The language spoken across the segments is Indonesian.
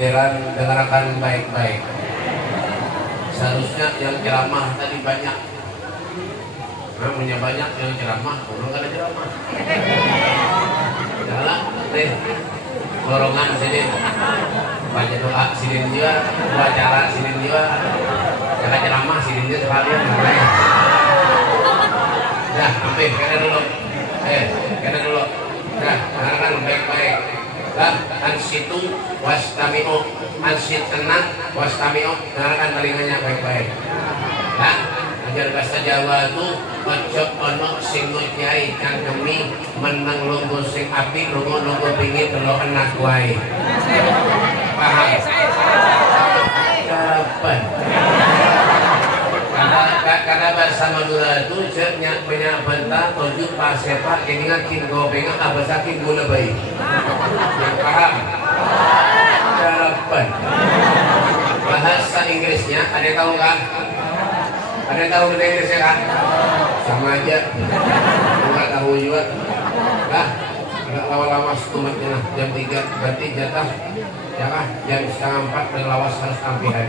Dengarkan baik-baik. Seharusnya yang ceramah tadi banyak. Punya banyak yang ceramah, belum ada ceramah. Jalan, deh. Gorongan sini. Baca doa sini juga, acara sini juga. Jangan ceramah sini juga sekalian. Nah, ambil kena dulu. Kena dulu. Nah, dengarkan baik-baik. Ansitu wastami'u, ansit tenang wastami'u, dengarkan telinganya baik-baik. Nah, ajar bahasa Jawa itu ojo ono sing nyai kang demi meneng lungguh sing api lunga pingin telo enak wae. Paham? Kapan? Karena bahasa Madura itu punya bentang tujuh pasepak ini ngakin gopengan apa saking gula baik. Paham? Kapan? Bahasa Inggrisnya ada yang tahu kan? Ada yang tahu bahasa Inggrisnya kan? Sama aja. Enggak tahu juga. Nah, enggak lama-lama setumatnya jam 3 berarti jatah jangan jam setengah 4 dan lawas harus tampihan.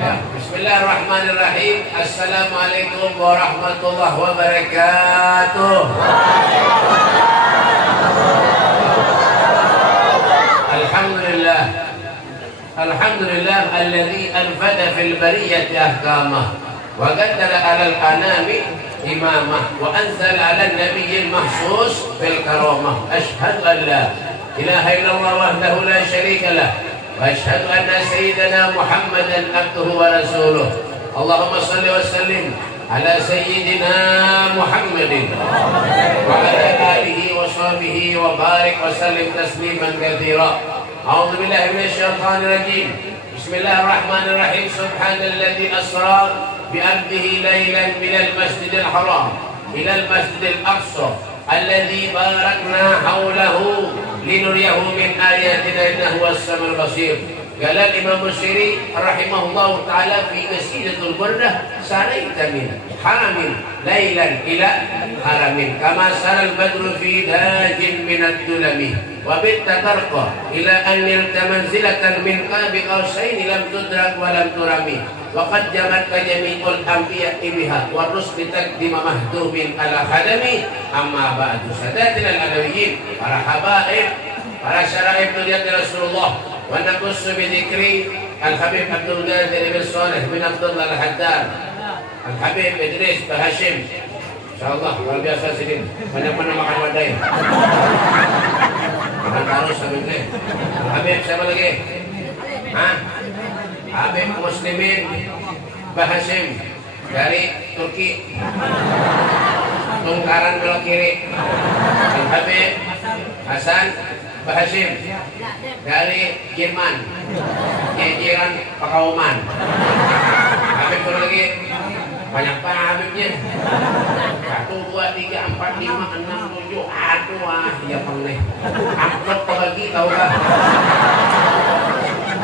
Ya, bismillahirrahmanirrahim. Assalamualaikum warahmatullahi wabarakatuh. Alhamdulillah. Alhamdulillah alladzi anfada fil bariyati ahkamah wa qaddara 'alal anami imamah wa anzala 'alan nabiyyil mahsus fil karamah. Asyhadu an la ilaha illallah wahdahu la syarika lah wa asyhadu anna sayyidana Muhammadan abduhu wa rasuluh. Allahumma shalli wa sallim ala sayyidina Muhammadin wa ala alihi wa sahbihi wa barik wa sallim tasliman katsira. A'udzu billahi minasyaitonir rajim. Bismillahirrahmanirrahim. Subhanalladzi asra bi 'abdihi lailan minal masjidil haram ilal masjidil aqsa alladzi barakna haulahu linuriyahu min ayatina innahu was-sami'ul basir. Qala Imam Musyiri rahimahullahu taala fi qasidatul burdah saraita min haramin lailan ila haramin kama saral badru fi dajin minad dulami wa bitta tarqa ila an nilta manzilatan min qabi qausain lam tudrak wa lam turami wa qad jamat ka jami'ul anbiya biha wa rusli taqdim mahdumin ala khadami amma ba'du sadatil alawiyyin para habaib para syaraib dunia Rasulullah. Wa naqussu bi dzikri Al-Habib Abdul Qadir bin Shalih bin Abdullah Al-Haddad, Al-Habib Idris bin Hashim. Insyaallah luar biasa sini. Banyak-banyak makan wadai. Makan terus sampai ini. Al-Habib siapa lagi? Habib Muslimin bin Hashim dari Turki. Tungkaran belok kiri. Al-Habib Hasan Hashim dari Jerman, Jejeran Pakauman. Habib lagi banyak pak Habibnya. 1, 2, 3, 4, 5, 6, 7. Aduh ya pengen. Upload pagi tahu gak?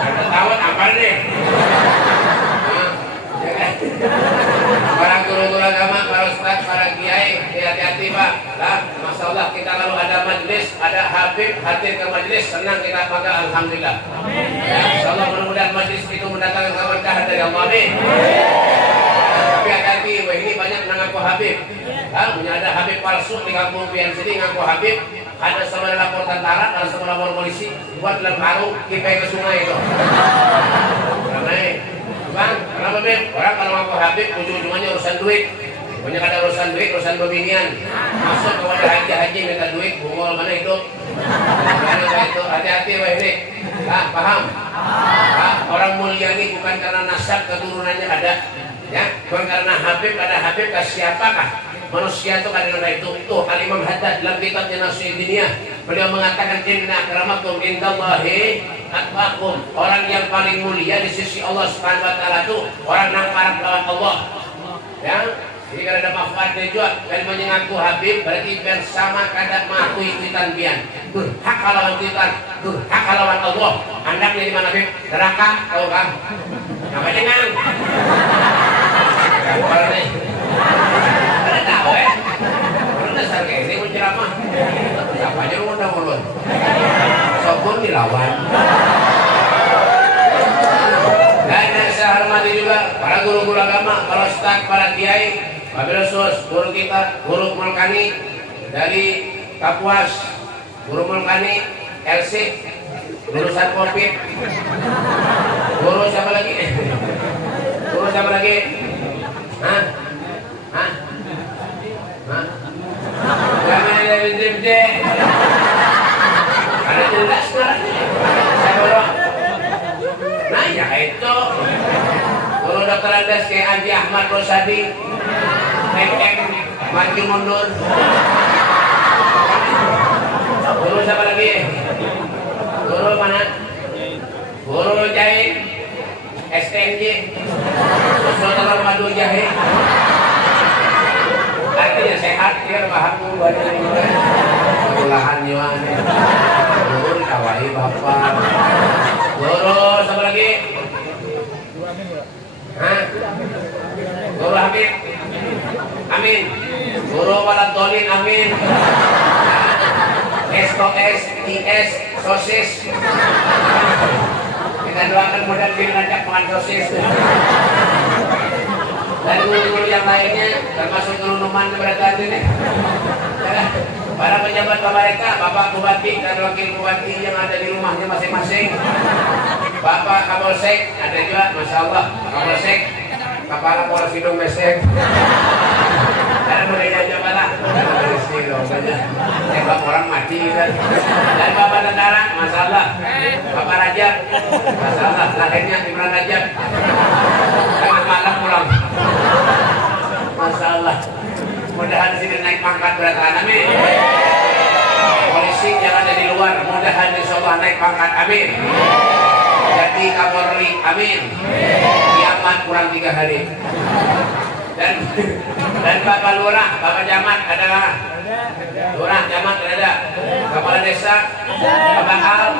Ada tahu apa deh? Para guru-guru agama, para ustaz, para kiai, hati-hati pak. Nah, masalah kita kalau ada majlis, ada Habib hadir ke majlis, senang kita bangga, alhamdulillah. Ya, insyaallah mudah-mudahan majlis itu mendatangkan keberkahan dari Allah. Amin. Tapi hati-hati, ini banyak mengaku Habib. Punya ada Habib palsu di kampung pian sini ngaku Habib. Ada sama lapor tentara, ada sama lapor polisi, buat dalam karung, kipai ke sungai itu. Ramai. Bang, kenapa Beb? Orang kalau ngaku Habib, ujung-ujungannya urusan duit. Banyak ada urusan duit, urusan pembinian. Masuk kepada haji-haji minta duit, bungol mana itu? Mana itu? Hati-hati wah ini. Paham? Orang mulia ini bukan karena nasab keturunannya ada, ya. Bukan karena Habib ada Habib, siapakah? Manusia itu kadang-kadang itu. Tuh Al-Imam Haddad dalam kitabnya Nasihat Diniyah, beliau mengatakan inna akramakum indallahi atqakum. Orang yang paling mulia di sisi Allah Subhanahu wa taala itu orang yang parah lawan Allah. Ya. Jadi kalau ada manfaatnya juga dan mengaku Habib berarti bersama kadang mengakui kuitan pian. Hak lawan kuitan, hak lawan Allah. Andaknya di mana Habib? Neraka, tahu kan? Ngapain dengan? Apa nih? Ada tahu ya? Orang dasar kayak ini mau ceramah. Siapa aja lu udah mulut. Sokun dilawan. para guru-guru agama, para ustaz, para kiai, wabil khusus guru kita, guru Mulkani dari Kapuas, guru Mulkani, LC, guru Sarkopit, guru siapa lagi? Guru siapa lagi? Hah? Hah? Hah? Jangan ada binte-binte. Ada jelas sekarang. Saya bawa. Nah ya itu. Guru Dr. Andes kayak Haji Ahmad Rosadi, MM maju mundur. Guru siapa lagi? Guru mana? Guru Jahit, STMJ, Saudara Madu Jahit. Artinya sehat, dia paham guru lahan nyuan. Guru dikawai bapak. Guru siapa lagi? Hah? Guru Habib, amin. Guru Walantolin, amin. SOS, IS, sosis. Kita doakan mudah-mudahan ngajak makan sosis. Dan guru-guru yang lainnya, termasuk guru Numan berada di sini. Para pejabat pemerintah, Bapak Bupati dan Wakil Bupati yang ada di rumahnya masing-masing. Bapak Kapolsek, ada juga, Masya Allah, Kapolsek, Kepala Polres Hidung Mesek. Karena mulai jawab lah, tembak orang mati kan. Dan Bapak Tentara, Masya Allah, Bapak Rajab, Masya Allah, lahirnya Imran Rajab. Tengah malam pulang. Masya Allah, mudahan sini naik pangkat berat amin. Polisi yang ada di luar, mudahan insya Allah naik pangkat, amin. Jadi Kapolri, amin. Kiamat kurang 3 hari. Dan Bapak Lurah, Bapak Camat adalah Lurah, Camat ada. Kepala Desa, Bapak Al,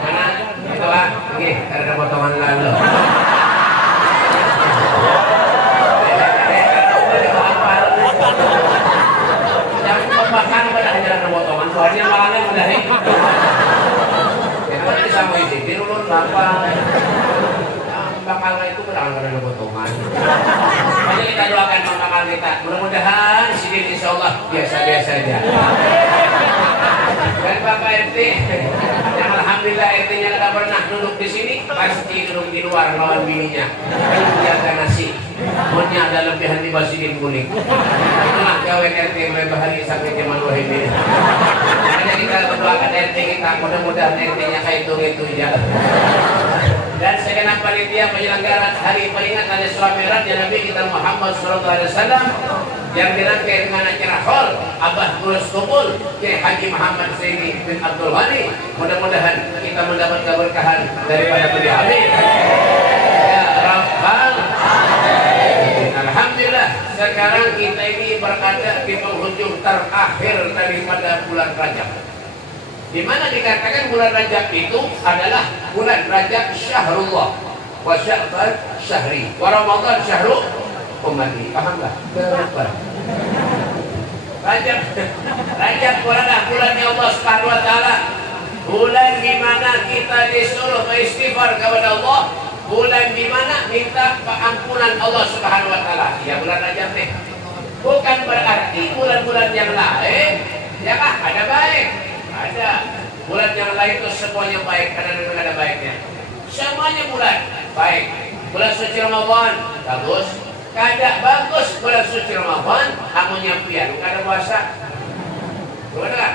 mana? Itulah, ini ada potongan lalu. Jangan pembakaran pada ajaran potongan, soalnya malahnya mendahi. Kita bisa mau isi, di ulun Bapak. Bakal itu kadang-kadang ada potongan. Makanya kita doakan bakal kita. Mudah-mudahan sidin insya Allah biasa-biasa aja. Dan Bapak RT, yang alhamdulillah RT-nya tidak pernah duduk di sini, pasti duduk di luar lawan bininya. Menjaga nasi. Mohonnya ada lebihan di basidin kuning. Itulah gawe RT berbahari sampai zaman wahid. Makanya kita berdoakan RT kita, mudah-mudahan RT-nya kayak itu ya. Dan segenap panitia penyelenggara hari peringatan Isra Mi'rajnya Nabi kita Muhammad SAW yang dirangkai dengan acara hall Abah Tulus Kumpul ke Haji Muhammad Sayyidi bin Abdul Ghani. Mudah-mudahan kita mendapat keberkahan daripada beliau. Amin. Ya Rabbal Alamin. Alhamdulillah sekarang kita ini berada di penghujung terakhir daripada bulan Rajab. Di mana dikatakan bulan Rajab itu adalah bulan Rajab Syahrullah wa Sya'ban Syahri wa Ramadan Syahru Ummati. Paham tak? Rajab bulannya Allah Subhanahu wa taala. Bulan di mana kita disuruh beristighfar kepada Allah, bulan di mana minta pengampunan Allah Subhanahu wa taala. Ya bulan Rajab nih. Bukan berarti bulan-bulan yang lain ya kah ada baik. Ada bulan yang lain itu semuanya baik, karena ada baiknya. Semuanya bulan baik. Bulan suci Ramadan bagus. Kada bagus bulan suci Ramadan, amunnya pian kada puasa. Bukan kan?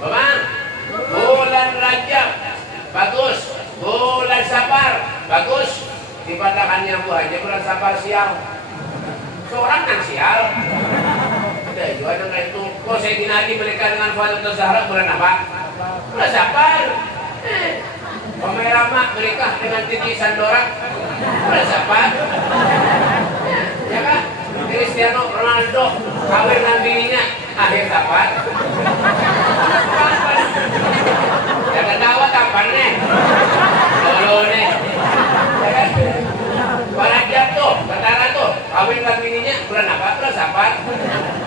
Bang, bulan Rajab bagus. Bulan Safar bagus. Dipandangkannya buah aja bulan Safar sial. Seorang kan sial. Ada juga dengan itu. Kok Sayyidina Ali menikah dengan Fatimah Zahra bulan apa? Bulan Safar. Roma menikah dengan Titi Sandora bulan Safar. Ya kan? Cristiano Ronaldo kawin dengan bininya akhir Safar. Jangan tahu kapan nih? Dulu nih. Ya kan? Rajab tuh, Tentara tuh kawin dengan bininya bulan apa? Bulan Safar.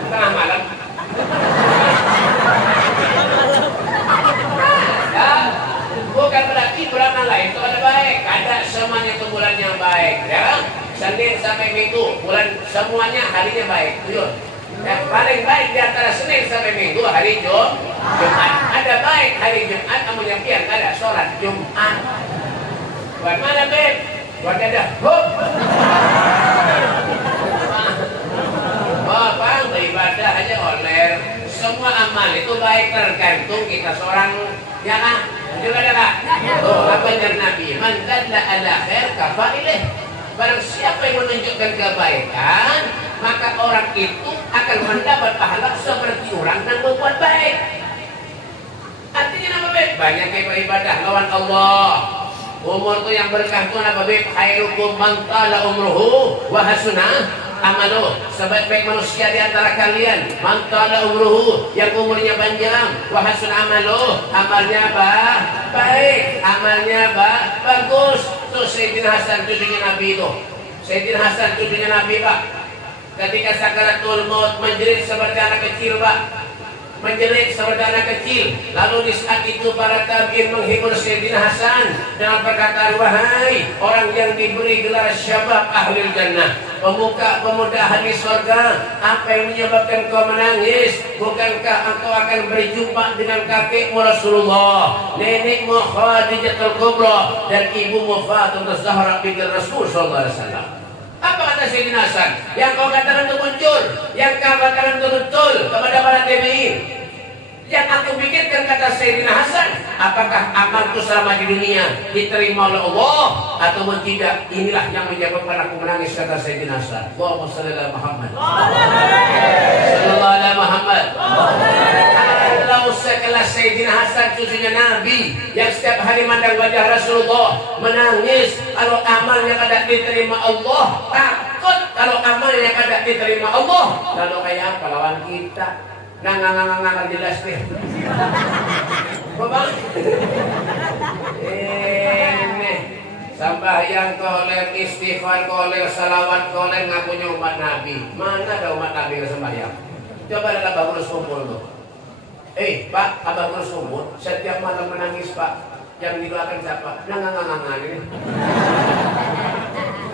Tengah malam. Ya, bukan berarti bulan lain itu ada baik. Ada semuanya itu bulan yang baik, ya. Senin sampai Minggu, bulan semuanya harinya baik. Tujuh. Yang paling baik di antara Senin sampai Minggu hari Jumat. Ada baik hari Jumat, namun yang biar ada sholat Jumat. Buat mana Beb? Buat ada hub. Bang, beribadah aja oler. Semua amal itu baik tergantung kita seorang, ya kan? Juga ada kak? Apa yang Nabi? Man dalla ala khair kafailih. Barang siapa yang menunjukkan kebaikan, maka orang itu akan mendapat pahala seperti orang yang berbuat baik. Artinya apa Beb? Banyak yang beribadah lawan Allah. Umur itu yang berkah itu apa Beb? Khairukum man tala umruhu wa hasuna amalu. Sebaik-baik manusia di antara kalian man tala umruhu, yang umurnya panjang, wa hasuna amalu, amalnya baik, amalnya bagus. Itu Sayyidina Hasan cucunya Nabi itu. Sayyidina Hasan cucunya Nabi Pak. Ketika sakaratul maut menjerit seperti anak kecil Pak. Menjerit seperti anak kecil. Lalu di saat itu para tabi'in menghibur Sayyidina Hasan dengan perkataan, wahai orang yang diberi gelar syabab ahlul jannah, pemuda ahli surga, apa yang menyebabkan kau menangis? Bukankah engkau akan berjumpa dengan kakekmu Rasulullah, nenekmu Khadijatul Kubra, dan ibumu Fatimah Zahra binti Rasul sallallahu alaihi wasallam? Apa kata Sayyidina Hasan? Yang kau katakan itu muncul, yang kau katakan itu betul kepada para tabi'in. Yang aku pikirkan, kata Sayyidina Hasan, apakah amalku selama di dunia diterima oleh Allah ataupun tidak? Inilah yang menyebabkan aku menangis, kata Sayyidina Hasan. Allahumma shalli ala Muhammad. Sallallahu alaihi Muhammad. Kalau sekelas Sayyidina Hasan cucunya Nabi yang setiap hari mandang wajah Rasulullah menangis, kalau amalnya kada diterima Allah, takut kalau amalnya kada diterima Allah, lalu kayak apa lawan kita? Nggak jelas deh. Bapak ini sambahyang koler, istighfar koler, salawat koler, ngakunya umat Nabi. Mana ada umat Nabi yang sembahyang? Coba ada Abah Gurus kumpul tuh. Pak, Abah Gurus kumpul setiap malam menangis Pak. Yang didoakan siapa? Nggak ini.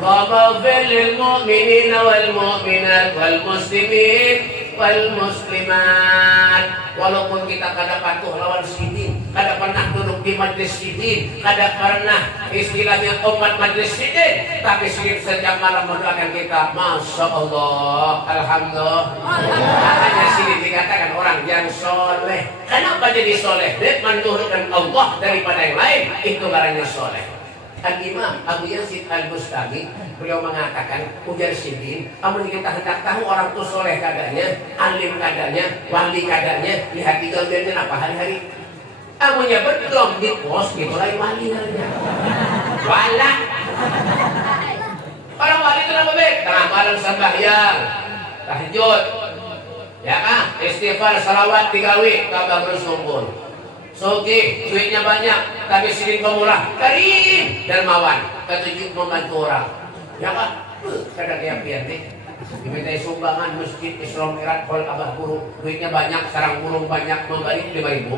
Waghfir lil mu'minina wal mu'minat wal muslimin wal muslimat. Walaupun kita kada patuh lawan sidin, kada pernah duduk di majlis sidin, kada pernah istilahnya umat majlis sidin, tapi sidin setiap malam mendoakan kita. Masya Allah, alhamdulillah. Makanya sidin dikatakan orang yang soleh. Kenapa jadi soleh? Dia menduhurkan Allah daripada yang lain, itu garanya soleh. Al-Imam Abu Yazid Al-Bustami beliau mengatakan, ujar sidin, amun kita hendak tahu orang itu soleh kadanya, alim kadanya, wali kadanya, lihat di gambarnya apa hari-hari. Amunnya belum di pos, dimulai wali namanya. Wala. Orang wali itu nama baik, tengah malam sembahyang, tahajud, ya kan, istighfar, salawat, digawi, kabar bersumpul. Soge, duitnya banyak, tapi sidin pemurah, karim, dermawan, ketujuh membantu orang. Ya kan? Kadang dia piantik, dimintai sumbangan masjid Islam Mirat Hol Abah Guru, duitnya banyak, sarang burung banyak, membalik 5.000.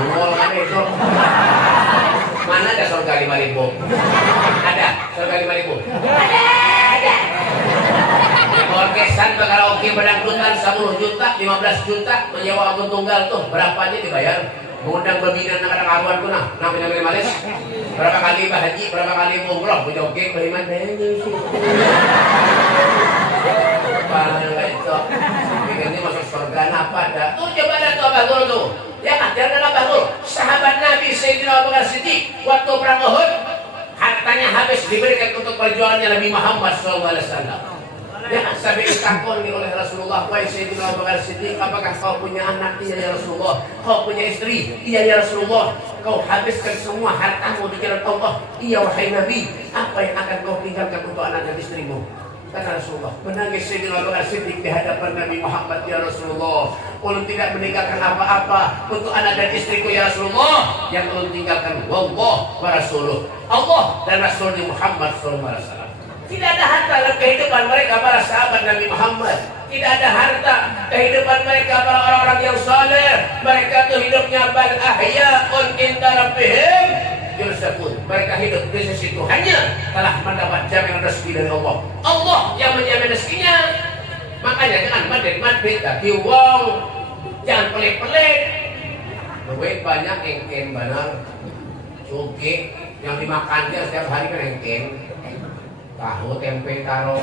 Mungol kan itu? Mana ada surga 5.000? Ada surga 5.000? Ada. Orkesan karaoke berdangdutan 10 juta, 15 juta, menyewa akun tunggal tuh berapa aja dibayar? Mengundang pembinaan anak karuan tuh nah, namanya Malis. Berapa kali Pak Haji, berapa kali umroh, joget beriman deh sih. Bangga itu, bikinnya masuk surga apa dah? Tuh coba ada tuh Abah Guru tuh, ya kan? Jangan Abah Guru, sahabat Nabi Sayyidina Abu Bakar Siddiq waktu perang Uhud, hartanya habis diberikan untuk perjuangannya Nabi Muhammad SAW. Ya, sampai ditakoni oleh Rasulullah, wahai Sayyidina Abu Bakar Siddiq, apakah kau punya anak? Iya ya Rasulullah. Kau punya istri? Iya ya Rasulullah. Kau habiskan semua hartamu di jalan Allah? Iya wahai Nabi. Apa yang akan kau tinggalkan untuk anak dan istrimu? Kata Rasulullah, menangis Sayyidina Abu Bakar Siddiq di hadapan Nabi Muhammad, ya Rasulullah. Ulun tidak meninggalkan apa-apa untuk anak dan istriku ya Rasulullah. Yang ulun tinggalkan wallah wa rasuluh, Allah dan Rasulnya Muhammad SAW. Tidak ada harta kehidupan mereka para sahabat Nabi Muhammad. Tidak ada harta kehidupan mereka para orang-orang yang saleh. Mereka itu hidupnya bal ahya'un inda rabbihim yurzaqun. mereka hidup di sisi Tuhannya telah mendapat jaminan rezeki dari Allah. Allah yang menjamin rezekinya. Makanya jangan madrid tapi wong, jangan pelit-pelit. Duit banyak engken benar, cuki yang dimakan dia setiap hari kan engken, tahu tempe taruh,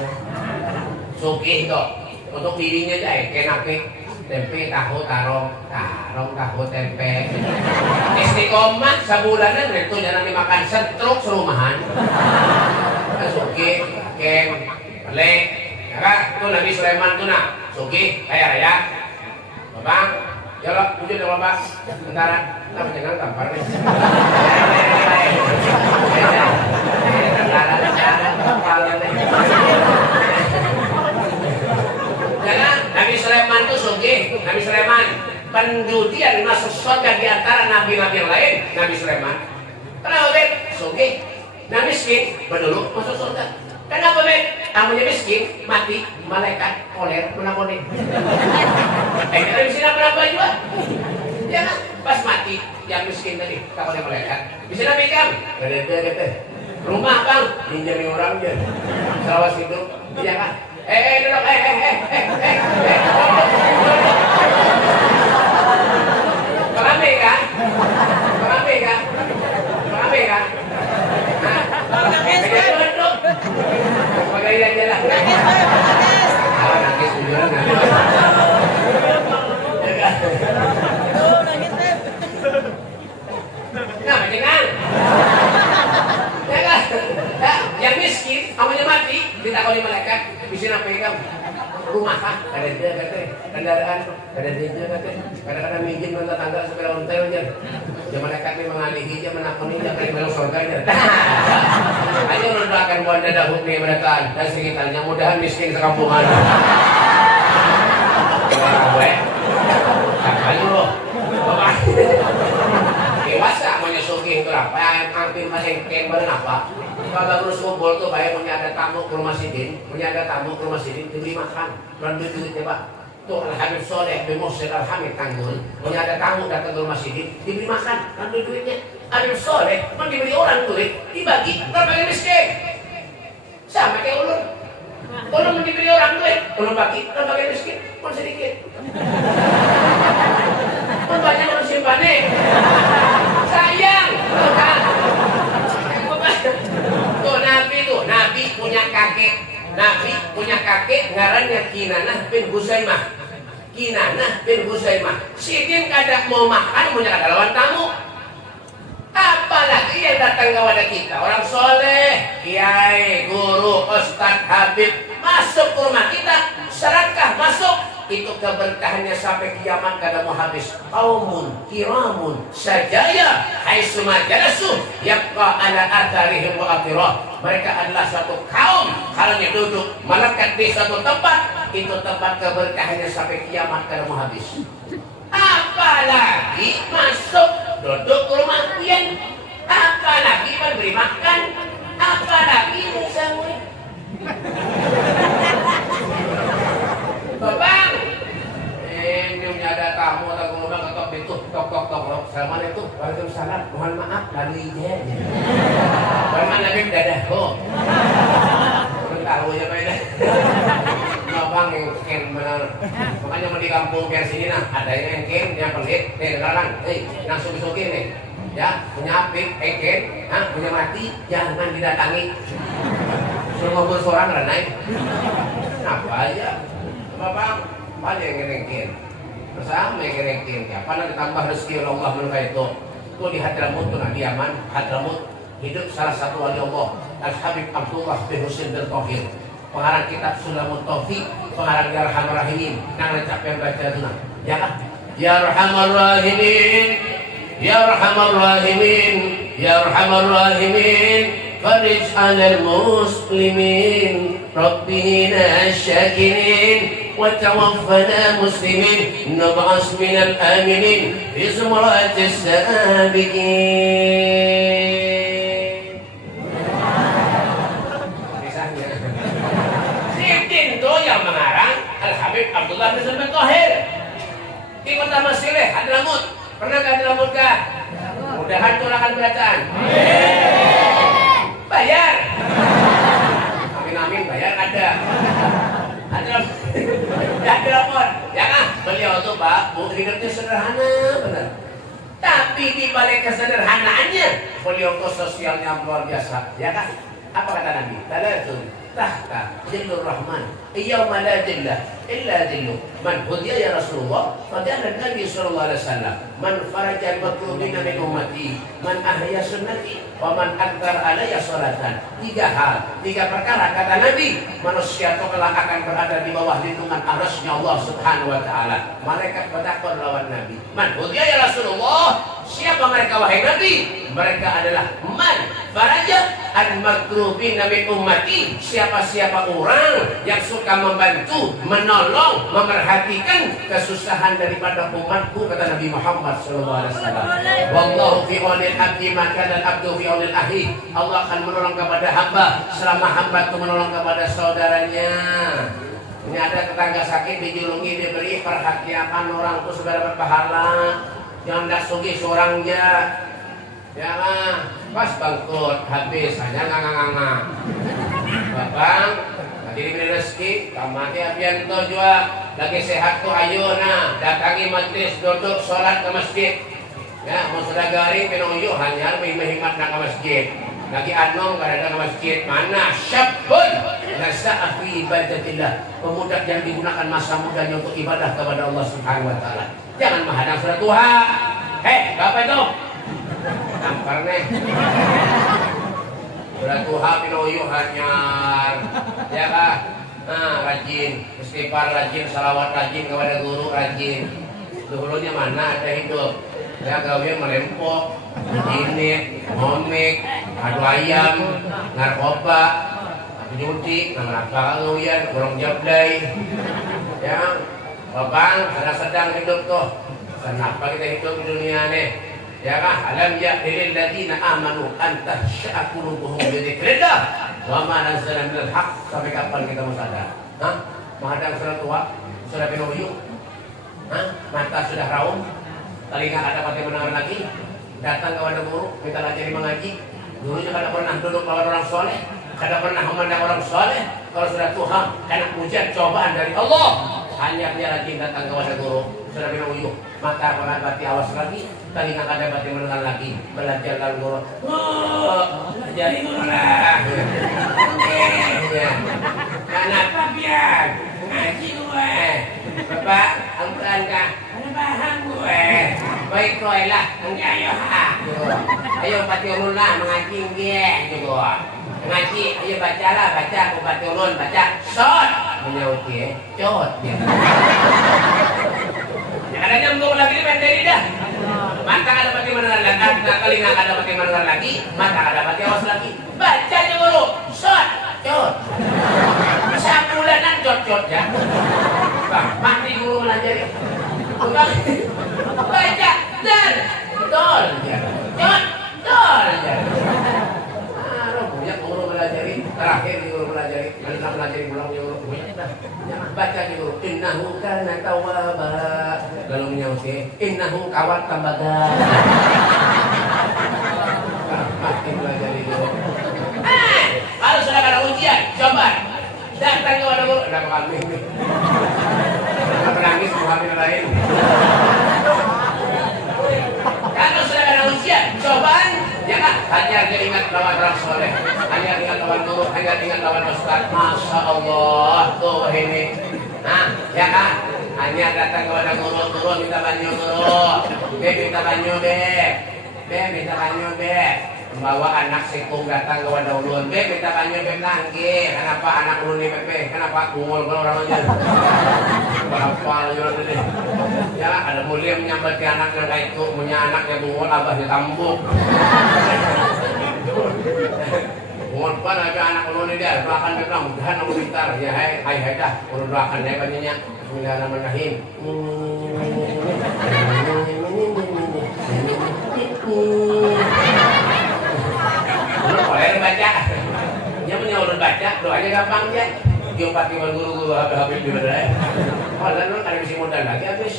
cuki itu untuk dirinya aja engken apa? Tempe tahu taruh tempe. Istiqomah sabulanan itu jangan dimakan setruk serumahan. Suki, kem, pelek, ya kan? Itu Nabi Sulaiman tuh nak, suki, kaya raya, bapak, ya lo, wujud ya bapak, bentar, kita jangan tampar nih. Jangan, Nabi Sulaiman tuh suki, Nabi Sulaiman penjudian masuk surga di antara nabi-nabi yang lain, Nabi Sulaiman. Kenapa bet? Suki, nah miskin, berdulu masuk surga. Kenapa bet? Namanya miskin, mati, malaikat, koler, menakoni. Kita miskin apa juga? Ya kan? Pas mati, yang miskin tadi, tak oleh malaikat. Bisa nabi kan? Gede. Rumah bang, pinjami orang dia. Selawas hidup, iya kan? Duduk, Pengambil kan? Duduk. Sebagai yang jalan. Nangis tujuan nah, jangan. Yang miskin, namanya mati, ditakoni malaikat, bisa pegang rumah kah? Ada dia kata, kendaraan, ada dia kata, kadang-kadang minjem minta tangga sepeda ontel aja. Dia malaikat memang alihi aja menakoni dia kayak belok surga aja. Ayo mendoakan buat dada hukmi mereka dan sekitarnya, mudahan miskin sekampungan. Gue, apa lu? Dewasa menyusuki itu apa? Yang hampir masih kembali apa? Kalau bagus kumpul tuh baik punya ada tamu ke rumah sidin, diberi makan, dan duitnya pak. Tuh Al-Habib Soleh bin Muhsin Al-Hamid Tanggul, punya ada tamu datang ke rumah sidin, diberi makan, dan duitnya. Habib Soleh diberi orang duit, dibagi, terbagi miskin. Sama kayak ulun. Ulun diberi orang duit, ulun bagi, terbagi miskin, pun sedikit. Pun banyak ulun simpannya. Sayang. Nabi punya kakek ngarannya Kinanah bin Huzaimah. Sidin kadang mau makan, punya kada lawan tamu. Apalagi yang datang kepada kita, orang soleh, kiai, guru, ustadz, habib, masuk ke rumah kita, serakah masuk. Itu keberkahannya sampai kiamat kada mau habis. Qaumun kiramun sajaya haitsuma jalasu yabqa ala atharihim wa athirah. Mereka adalah suatu kaum kalau duduk melekat di suatu tempat, itu tempat keberkahannya sampai kiamat kada mau habis. Apalagi masuk duduk ke rumah pian, apalagi memberi makan, apalagi musawi. Babang, ini ada tamu atau ngomong ketok pintu, tok. Assalamualaikum, waalaikumsalam. Mohon maaf, lalu aja. Mohon Nabi dadaku. Tahu aja beda. Babang yang ken benar. Makanya mau di kampung kayak sini nah, ada yang ken, yang pelit, dengaran, yang suki nih. Ya, punya api, ken, punya mati, jangan didatangi. Suruh ngobrol seorang renai. Apa aja? Bapak, apa yang ngerengkin? Bersama yang ngerengkin. Kapan ditambah rezeki oleh Allah mereka itu? Itu di Hadramut tuh, di Yaman, Hadramut hidup salah satu wali Allah, Al-Habib Abdullah bin Husain bin Tauhid. Pengarang kitab Sulamut Taufiq, pengarang Ya Arhamar Rahimin. Nang lecak yang baca itu nah. Ya kan? Ya Arhamar Rahimin, Ya Arhamar Rahimin, Ya Arhamar Rahimin. Farij 'alal muslimin, Rabbina asy-syakirin. وتوفنا مسلمين نبعث من الآمنين في زمرة السابقين. Sidin itu yang mengarang Al-Habib Abdullah bin Sulaiman Tauhid di kota Masileh, Hadramut. Pernah ke Hadramut kah? Mudahan tulakan bacaan. Bapak, Bu, hidupnya sederhana benar. Tapi di balik kesederhanaannya, beliau tuh sosialnya luar biasa, ya kan? Apa kata Nabi? Talatun tahta zillur rahman yauma la zilla illa zilluh man hudiya ya Rasulullah faqala Nabi sallallahu alaihi wasallam man faraja al-makrubina min ummati man ahya sunnati wa man akthar alayya salatan. Tiga perkara kata Nabi, manusia itu kelak akan berada di bawah lindungan arasnya Allah subhanahu wa ta'ala. Malaikat bertakbir lawan Nabi, man hudiya ya Rasulullah, siapa mereka wahai Nabi? Mereka adalah man faraja al-makrubina min ummati, siapa-siapa orang yang suka membantu, menolong, memerhatikan kesusahan daripada umatku, kata Nabi Muhammad SAW. Wallahu fi aunil abdi ma kana al-abdu fi aunil akhi. Allah akan menolong kepada hamba selama hamba itu menolong kepada saudaranya. Ini ada tetangga sakit dijulungi, diberi perhatian orang itu sudah dapat pahala. Jangan dak sugih seorang aja. Ya mah, pas bangkrut habis hanya nganga-nganga. Bapak, tadi diberi rezeki, kamati apian to juga lagi sehat tuh ayo nah datangi majlis duduk sholat ke masjid. Ya, mau sudah garing pinuyuh hanya berhimat nak ke masjid. Lagi anom kada ke masjid mana syabun nasa'a fi ibadatillah, pemuda yang digunakan masa mudanya untuk ibadah kepada Allah Subhanahu wa taala. Jangan menghadang surat Tuhan. Hei, Bapak itu tampar nih. Surat Tuhan pinuyuh hanyar. Ya kah? Nah, rajin istighfar, rajin salawat, rajin kepada guru, rajin. Dulunya mana ada hidup. Ya gawe melempok, ini, ngomik, adu ayam, narkoba, judi, nama ngawian, kurang jablay. Ya, Bapak, sedang hidup tuh. Kenapa kita hidup di dunia nih? Ya kah? Alam ya'lil ladina amanu an tahsya'a qulubuhum bi dzikrillah wa ma nazzala minal haqq. Sampai kapan kita mau sadar? Hah? Menghadang surat tua, sudah pinuyuh. Hah? Mata sudah raung. Telinga ada pati mendengar lagi, datang kepada guru, minta lajari mengaji. Gurunya kada pernah duduk lawan orang soleh, kada pernah memandang orang soleh. Kalau sudah Tuhan, karena ujian cobaan dari Allah, hanya dia lagi datang kepada guru, sudah pinuyuh. Mata kada pati awas lagi, telinga kada pati mendengar lagi, belajar lawan guru. Lajari guru lah. Kenapa biar ngaji gue? Bapak, Al-Quran kah? Ada paham gue. Baik roy lah, enggak ayo ha. Ayo pati ulun lah mengaji gue. Mengaji, ayo bacalah, baca aku pati ulun, baca. Sot, menyauti, cot. Ada nyambung lagi pendiri dah. Mata ada pati mendengar lagi, telinga ada pati mendengar lagi, mata ada pati awas lagi. Baca aja guru, sot, cot. Sabulanan cot-cot ya. Mati guru melajari. Baca dan tol ya. Tol ya. Punya guru melajari. Terakhir di guru melajari. Nanti melajari pulang punya guru. Baca di guru. Innahu kana tawwaba. Lalu menyauti. Innahu kawat tambaga. Mati melajari guru. Kalau sudah ada ujian, coba datang kepada guru. Ada kami. Menangis mengambil lain. Kalau sudah ada ujian, cobaan, ya kan? Hanya dia ingat lawan orang soleh, hanya ingat lawan guru, hanya ingat lawan ustaz. Masya Allah, tuh ini. Nah, ya kan? Hanya datang kepada guru, minta banyu guru, minta banyu minta banyu membawa anak sikung datang kepada ulun, minta banyu lagi. Kenapa anak ulun ini kenapa kungul kalau orangnya? Berapa ulun ini? Ya ada mulia menyambati anaknya kayak itu, punya anaknya kungul, abahnya tambuk. Kungul pun ada anak ulun ini dia doakan bilang mudahan aku pintar. Ya hai dah, ulun doakan dia banyaknya. Bismillahirrahmanirrahim. Boleh baca. Dia menyuruh baca, doanya gampang ya. Dia pati guru-guru habis di mana? Oh, lalu ada mesti modal lagi habis.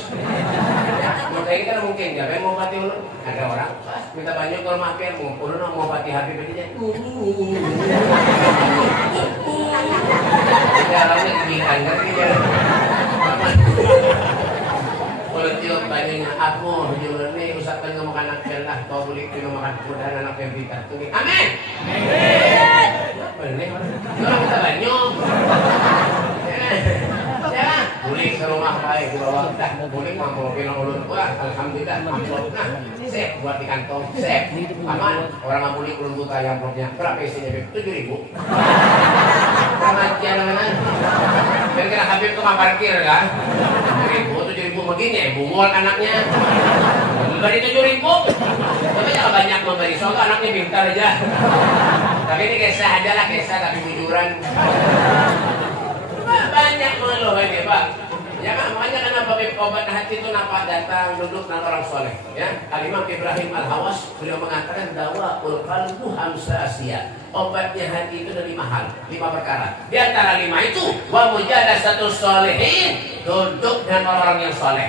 Ya, modal ini kan mungkin ya, mau pati ulun. Ada orang minta banyak kalau mampir, ulun mau pati habis begini. Dia orangnya kebikan kan dia. Jok tanya aku hujur ini usapkan ngomong anak lah kau boleh kena makan mudahan anak yang berikan tunggu amin boleh orang kita banyak ya boleh ke rumah baik di bawah dah boleh mau bilang ulun gua alhamdulillah amplop nah sip buat di kantong sip aman orang nggak boleh ulun buka yang amplopnya berapa isinya 7.000 kematian mana kira-kira Habib tuh parkir kan 7.000 begini bungol anaknya beri 7.000 tapi jangan banyak memberi soalnya anaknya pintar aja tapi ini kisah aja lah kisah tapi bujuran banyak mengeluh ini Pak ya Pak makanya kenapa obat hati itu nampak datang duduk dengan orang soleh ya Al-Imam Ibrahim Al-Hawas beliau mengatakan dawa'ul qalbu hamsa asya obatnya hati itu ada 5 hal 5 perkara di antara 5 itu wa mujadasatus sholihin duduk dengan orang-orang yang soleh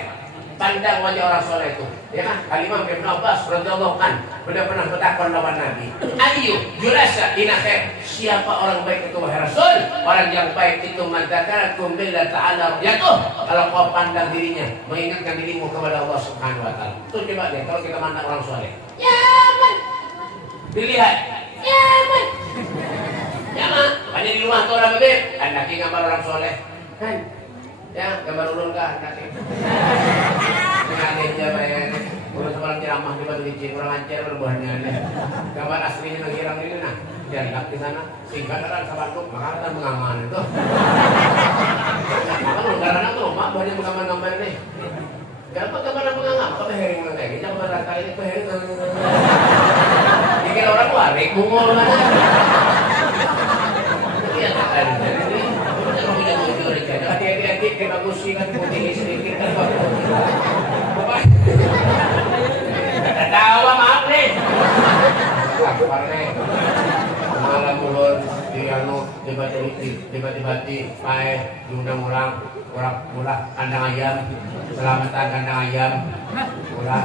pandang wajah orang soleh itu ya kan Al-Imam Ibnu Abbas radhiyallahu anhu beliau pernah bertakwa lawan Nabi ayu julasa ina khair siapa orang baik itu wahai Rasul orang yang baik itu man dzakarakum billahi ta'ala yatuh kalau kau pandang dirinya mengingatkan dirimu kepada Allah Subhanahu wa taala tuh coba deh kalau kita mandang orang soleh ya man dilihat ya man ya man banyak di rumah tuh orang bebek anak gambar orang soleh kan ya gambar ulun kah nanti dengan aja bayar udah seorang ceramah di Batu Licin kurang ajar berbuahnya gambar aslinya menghilang ini nah jangan di sana sehingga kan sahabatku maka akan mengaman itu kalau karena tuh mak banyak mengaman-ngaman nih dapat gambar mengaman kok behering kayak gitu gambar kali ini behering dikira orang warik bungol mana iya kan jadi hati-hati kena gusi kan putih sedikit kan tawa maaf nih lapar nih malam ulun di anu dibati-bati pae diundang ulang kandang ayam selamatan kandang ayam udah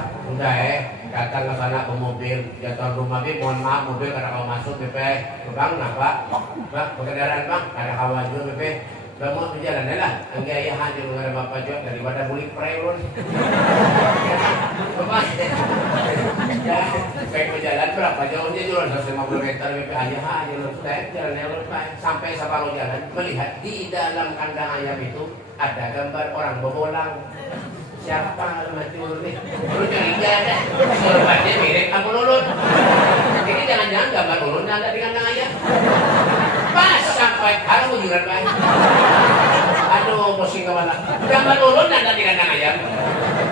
datang ke sana ke mobil jatuh rumah mohon maaf mobil karena kau masuk bang kenapa bang berkendaraan bang ada kawan juga gak mau berjalan lah enggak ya hadir dengan bapak juga daripada bulik preulun kayak berjalan berapa jauhnya jualan 150 meter ayah hadir sudah jalannya sampai separuh jalan melihat di dalam kandang ayam itu ada gambar orang bobolang siapa macam nih lu curiga ada sorbannya mirip aku lulun jadi jangan-jangan gambar ulun ada di kandang ayam pas sampai harus ujuran baik aduh pusing kepala gambar ulun ada di kandang ayam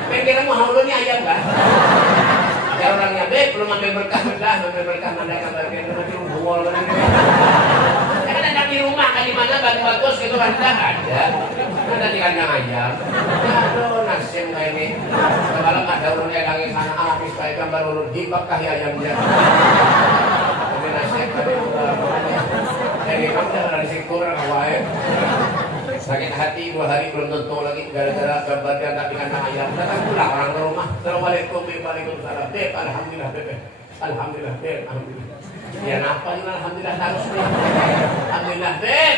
pengen mau ulunnya ayam kan ada orangnya belum ambil berkah mana gambar kayak macam buol kan ada di rumah kan di mana bagus gitu kan ada di kandang ayam aduh nasib kayak ini kalau ada ulunnya lagi sana habis kayak gambar ulun dibakah ayamnya tapi nasib tapi jadi kamu jangan risiko orang awal sakit hati 2 hari belum tentu lagi gara-gara gambar dia tak di kandang ayam datang pulang orang ke rumah assalamualaikum waalaikumsalam alhamdulillah alhamdulillah ya napa ini alhamdulillah harus nih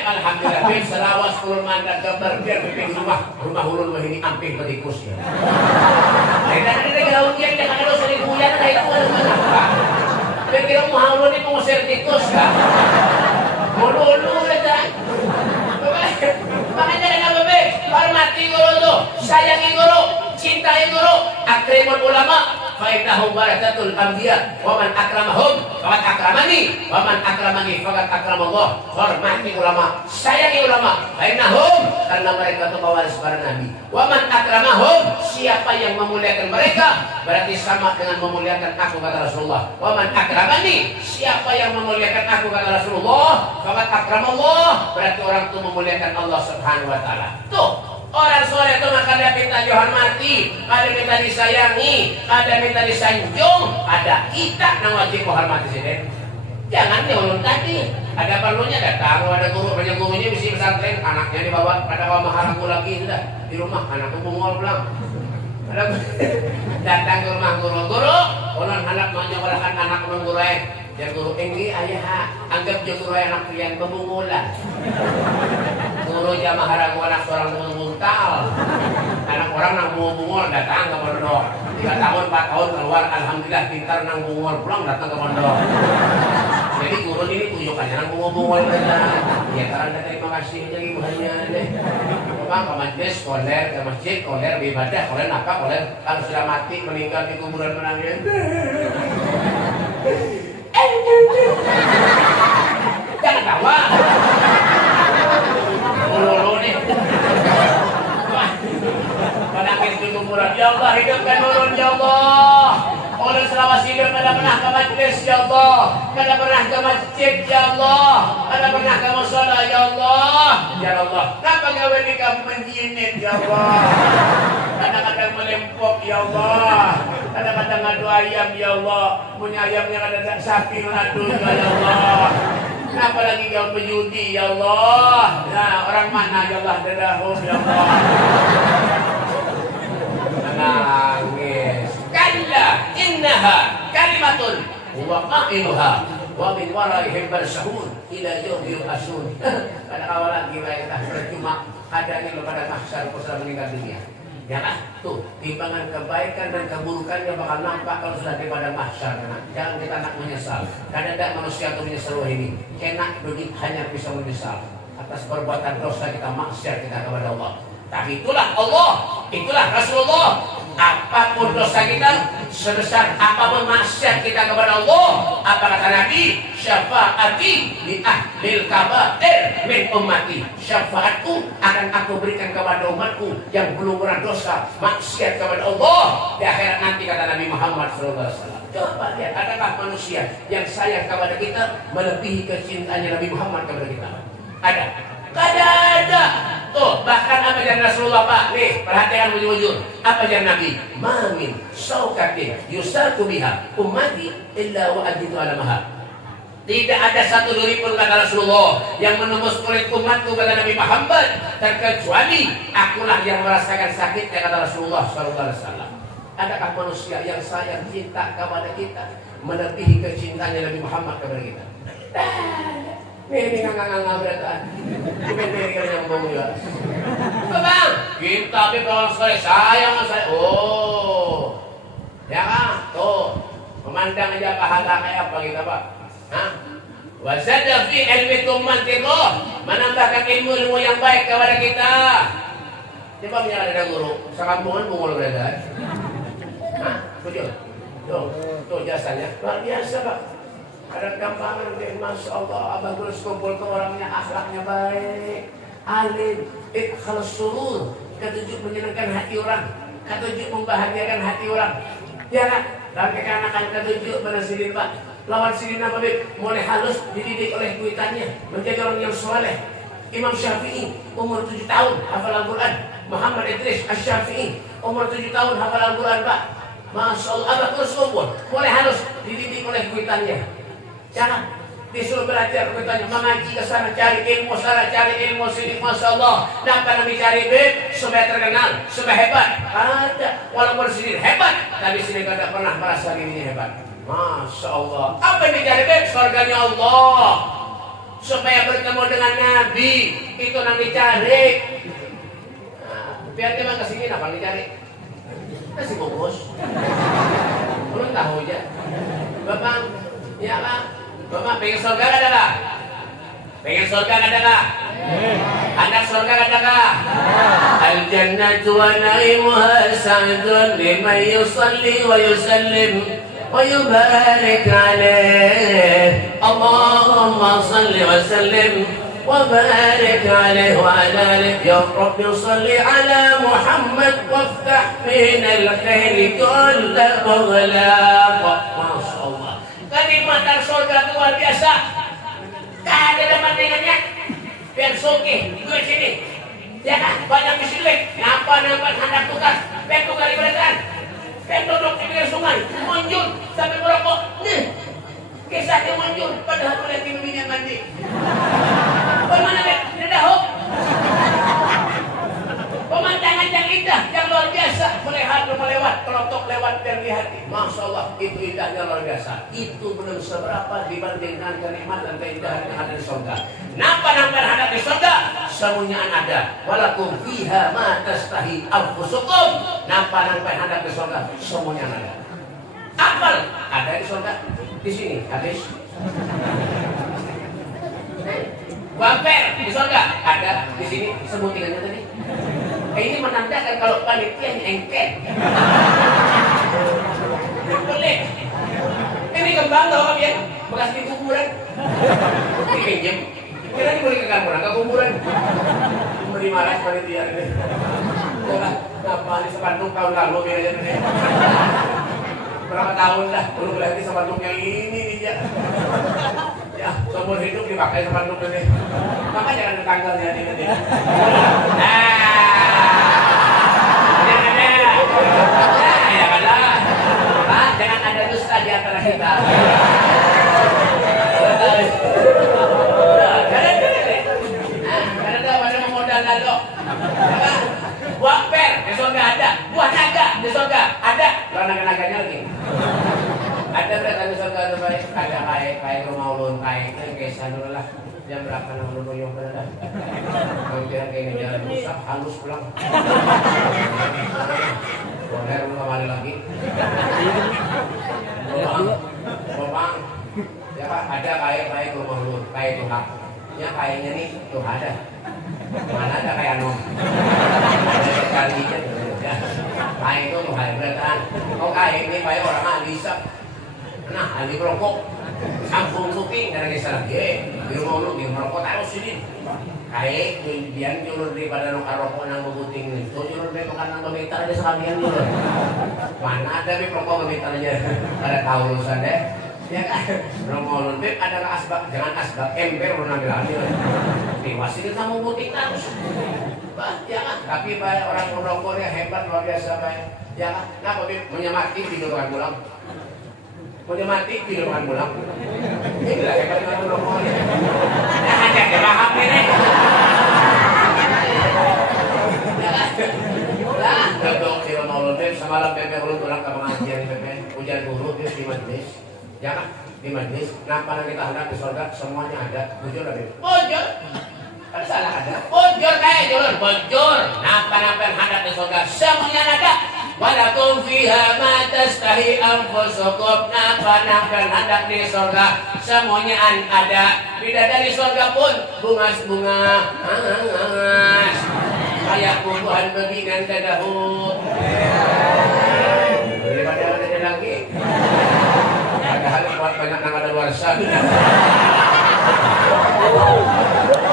alhamdulillah selawas ulun mandat gambar biar di rumah ulun ini ampih petikus ya dari gaul dia jangan ada sering hujan ada itu kenapa kira mau ulun ini mengusir tikus kan Mulu aja. Makanya kenapa be? Hormati guru tuh, sayangi guru, cintai guru, akrimul ulama. Fa'innahum warathatul anbiya wa man akramahum faqad akramani wa man akramani faqad akramallah. Hormati ulama, sayangi ulama. Fa'innahum karena mereka itu pewaris para nabi. Wa man akramahum siapa yang memuliakan mereka berarti sama dengan memuliakan aku kata Rasulullah. Wa man akramani siapa yang memuliakan aku kata Rasulullah faqad akramallah berarti orang itu memuliakan Allah Subhanahu wa taala. Tuh orang soleh itu maka ada minta dihormati, ada minta disayangi, ada minta disanjung, ada kita yang wajib menghormati sini. Jangan diulun tadi. Ada perlunya datang, ada guru, banyak gurunya mesti pesantren, anaknya dibawa pada maharaku lagi sudah di rumah, anaknya bungol pulang. Ada datang ke rumah guru, ulun anak mau nyekolahkan anak mengguru dan guru ini ayah anggap je guru anak pian bebungulan. Guru jamaah haragu anak seorang muntal anak orang nang bungol datang ke pondok. 3 tahun 4 tahun keluar, alhamdulillah pintar nang bungol pulang datang ke pondok. Jadi guru ini tunjukannya nang bungol aja. Ya karena terima kasih aja ibunya deh. Memang ke majelis koler, ke masjid koler, beribadah koler, apa koler. Kalau sudah mati meninggal di kuburan menangis. Jangan tawa. Lulu nih. Menangis di kuburan. Ya Allah, hidupkan Nurun ya Allah. Oleh selawas hidup pada pernah ke majlis ya Allah, pada pernah ke masjid ya Allah, pada pernah ke mushola ya Allah. Ya Allah, kenapa gawe nikah menjinit ya Allah? Kadang-kadang melempok ya Allah, kadang-kadang ngadu ayam ya Allah, punya ayamnya kadang sapi ngadu ya Allah. Kenapa lagi kau berjudi ya Allah? Nah, orang mana ya Allah dadahum ya Allah. Nangis. Kalla innaha kalimatun wa qailuha wa min waraihim barzahun ila yaumi yub'atsun. Pada awal lagi kita percuma adanya pada mahsyar setelah meninggal dunia. Ya kan? Tuh, timbangan kebaikan dan keburukannya bakal nampak kalau sudah di padang mahsyar. Jangan kita nak menyesal. Karena tidak manusia itu menyesal ini. Enak begitu hanya bisa menyesal atas perbuatan dosa kita, maksiat kita kepada Allah. Tapi itulah Allah, itulah Rasulullah. Apapun dosa kita, sebesar apapun maksiat kita kepada Allah, apa kata Nabi? Syafaati li ahlil kabair min ummati. Syafaatku akan aku berikan kepada umatku yang pelumuran dosa, maksiat kepada Allah di akhirat nanti, kata Nabi Muhammad SAW. Coba lihat, adakah manusia yang sayang kepada kita melebihi kecintaannya Nabi Muhammad kepada kita? Ada? Tidak ada. Tuh, bahkan apa yang Rasulullah Pak? Nih, perhatikan wujud-wujud. Apa yang Nabi? Mamin saukatin yusaku biha ummati illa wa ajidu alamaha. Tidak ada satu duri pun, kata Rasulullah, yang menembus kulit umatku, kata Nabi Muhammad, terkecuali akulah yang merasakan sakitnya, kata Rasulullah SAW. Adakah manusia yang sayang cinta kepada kita melebihi kecintaannya Nabi Muhammad kepada kita? Ini nggak beratan. Ini yang ngomong ya. Bang, kita tapi kalau sekali sayang saya. Oh, ya kan? Tuh, memandang aja pahala kayak apa kita Pak? Hah? Wazada fi ilmi tumantirullah, menambahkan ilmu yang baik kepada kita. Coba punya ada guru, sekampungan bungul berada. Hah? Tuh jasanya luar biasa Pak. Ada gampangan deh, Masya Allah, Abah Gulus kumpul ke orangnya, akhlaknya baik, alim, ikhlas surur, ketujuh menyenangkan hati orang, ketujuh membahagiakan hati orang. Ya kan? Tapi kanakan ketujuh pada sini Pak, lawan sini apa Beb? Mulai halus, dididik oleh kuitannya, menjadi orang yang soleh. Imam Syafi'i, umur 7 tahun, hafal Al-Quran. Muhammad Idris Asy-Syafi'i, umur 7 tahun, hafal Al-Quran Pak. Masya Allah, Abah Gulus kumpul, mulai halus, dididik oleh kuitannya. Jangan disuruh belajar, bertanya mengaji ke sana, cari ilmu sana, cari ilmu sini, Masya Allah. Kenapa Nabi cari beb? Supaya terkenal, supaya hebat. Ada, walaupun sini hebat, tapi sini tidak pernah merasa dirinya hebat. Masya Allah. Apa yang dicari beb? Surganya Allah. Supaya bertemu dengan Nabi, itu yang dicari. Nah, biar dia ke sini, apa yang dicari? Nasi bungkus. Belum tahu aja. Bapak, ya Pak. Bapak pengen surga ada nggak? Pengen surga ada nggak? Anak surga ada nggak? Al jannatu wa naimuha sa'dun liman yusalli wa yusallim wa yubarik alaih. Allahumma salli wa sallim wa barik alaih wa ala alihi. Ya Rabbi salli ala Muhammad waftah min al-khairi kulla maghlaq. Masya Allah. Kenikmatan surga luar biasa. Tak ada pemandangannya. Biar soke, gue sini. Ya kan, banyak misilik. Nampak hendak tukar. Biar tukar ibadatan. Biar duduk di pinggir sungai, munjul sampai merokok. Nih, kisahnya munjul. Padahal oleh tim minyak mandi. Bagaimana Beb? Tidak hook. Pemandangan yang indah, yang luar biasa. Melewat, kelontok lewat. lewatkan di hati. Masya Allah, itu indahnya luar biasa. Itu belum seberapa dibandingkan kenikmatan keindahan yang ada di surga. Nampak ada di surga, semuanya ada. Walakum fiha ma tastahi anfusukum. Nampak ada di surga, semuanya ada. Apel ada di surga. Di sini habis. Bumper di surga ada. Di sini sebutingannya tadi. Ini menandakan kalau panitianya engket. Pelik. Ini kembang tau ya, bekas di kuburan. Dipinjem. Kira ini boleh ke kuburan, ke kuburan. Beri marah panitia ini. Kenapa ini sepanduk tahun lalu biasanya ini? Berapa tahun lah, belum lagi sepanduk yang ini dia. Ya, seumur hidup dipakai sepanduk ini. Maka jangan ditanggalnya ini. Jangan ada dusta di antara kita. Karena pada memodal lalu. Buah per di surga ada, buah naga di surga ada. Kalau naga-naganya lagi. Ada berapa di surga itu baik? Ada kayak rumah ulun kayak kesan dulu lah. Jam berapa nama ulun yang berada? Hampir kayak jalan rusak, halus pulang. Boleh kembali lagi. Bang, ya Pak, ada kayak rumah ulun, kayak Tuhan. Ya kayaknya nih tuh ada. Mana ada kayak nom? Ada sekali aja. Kayak itu tuh kayak beratan. Oh kayak ini kayak orang ahli sap. Nah ahli merokok. Sampung kuping karena kisah lagi. Di rumah ulun di merokok taruh sini. Kayak dia nyuruh daripada nukar rokok nang bebuting itu nyuruh daripada makan nang begitar aja sekalian dulu. Mana ada be rokok begitar aja pada tahu urusan deh. Ya kan, rumah ulun be ada asbak, jangan asbak ember ulun ambil ambil. Diwasin sama bebuting terus. Ya kan, tapi banyak orang merokoknya hebat luar biasa banyak. Ya kan, kenapa be menyemati tidur kan pulang. Menyemati tidur kan pulang. Inilah hebat orang merokoknya. Nah ada kebaham ini. Lah, duduk di rumah ulun semalam Pepe ulun pulang ke pengajian Pepe hujan buruk di majlis. Ya kan, di majlis. Nampak kita hendak di surga semuanya ada. Bujur ada. Bujur. Kan salah ada. Bujur kayak julur. Bujur. Nampak hendak di surga semuanya ada. Walakum fiha ma tastahi anfusukum. Nampak hendak di surga semuanya ada. Bidadari surga pun bunga-bunga hangat. Kayak tumbuhan bebinan dadahut. Daripada ada lagi. Padahal buat banyak yang ada luar sana.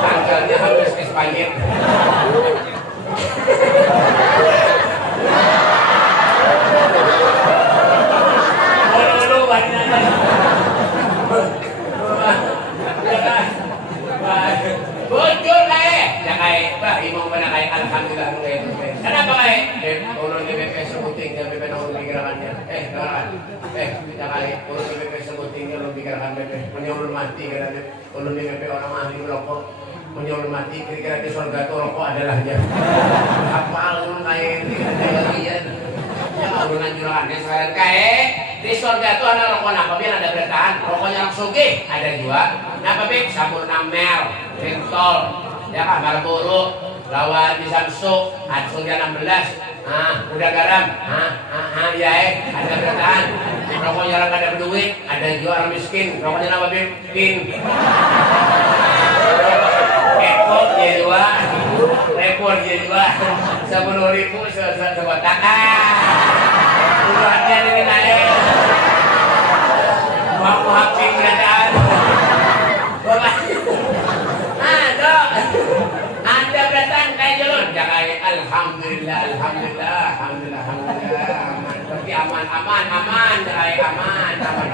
Tanggalnya habis Espanyol. Dulu banyak. Bocor kayak, ya kayak, bah, imong pada kayak alhamdulillah itu. Kenapa kayak? Ulun di BP sebuting, dan BP nongol pikirannya. Kawan, kita kayak ulun di BP sebuting, ulun pikiran BP, menyuruh mati karena ulun di BP orang ahli merokok, menyuruh mati kira-kira di surga itu rokok adalah dia. Hafal ulun kayak ini, kayak ya ulun anjurannya sekarang kayak di surga itu ada rokok apa biar ada bertahan, rokoknya langsung ada juga. Kenapa Bik? Sabun Namel, Rintol, ya kan, Marlboro, lawan di Samsung, Atsungnya 16, udah garam, ya ada bertahan. Rokoknya orang ada berduit, ada juga orang miskin, rokoknya apa Bik? Pin. Repot dia juga, 10.000 sekotak. Puluhannya ini naik. Mau haping keadaan. Ada datang kayak jalan. Jangan alhamdulillah. Tapi aman.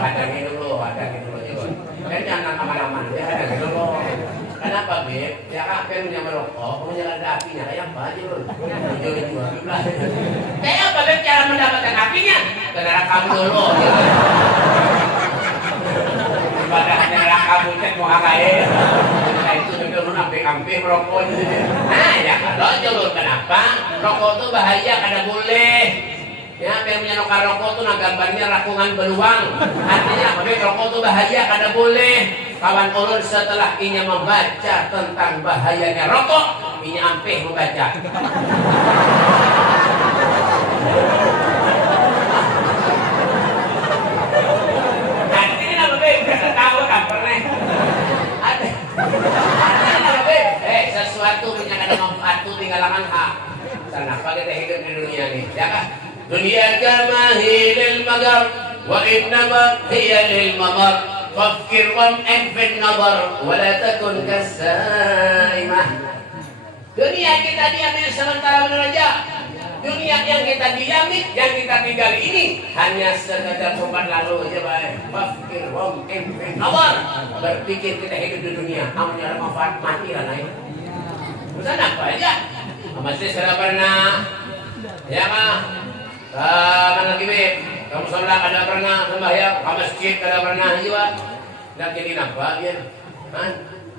Ada gitu dulu juga. Kan jangan aman. Ya ada gitu loh. Kenapa Beb? Ya kan punya merokok, punya ada apinya kayak apa aja loh. Kayak apa Beb cara mendapatkan apinya? Kenapa kamu dulu? Padahal hanya kamu cek mau ngapain? Nah itu juga lu ampe merokok gitu. Nah ya kalau jalur kenapa? Rokok itu bahaya karena boleh. Ya, punya rokok tuh nah gambarnya rakungan beluang. Artinya apa? Rokok tuh bahaya kada boleh. Kawan ulun setelah inya membaca tentang bahayanya rokok, inya ampeh membaca. Artinya apa be? Udah tahu kan pernah? Ada. Artinya apa be? Sesuatu punya kada manfaat tuh tinggalangan hak. Kenapa kita hidup di dunia ini? Ya kan? Dunia kama hilil magar wa innama hiya lil mamar fakir wam'in fin nazar wa la takun kasaimah. Dunia kita diambil sementara saja. Dunia yang kita diami, yang kita tinggali ini hanya sekadar sopan lalu aja baik. Fakir wam'in fin nazar. Berpikir kita hidup di dunia, amunnya ada manfaat mati lah naik. Bukan apa aja. Masih sudah pernah, ya kan? Mana lagi be? Kamu sholat ada pernah sembahyang? Ke masjid ada pernah juga? Dan jadi nampak ya?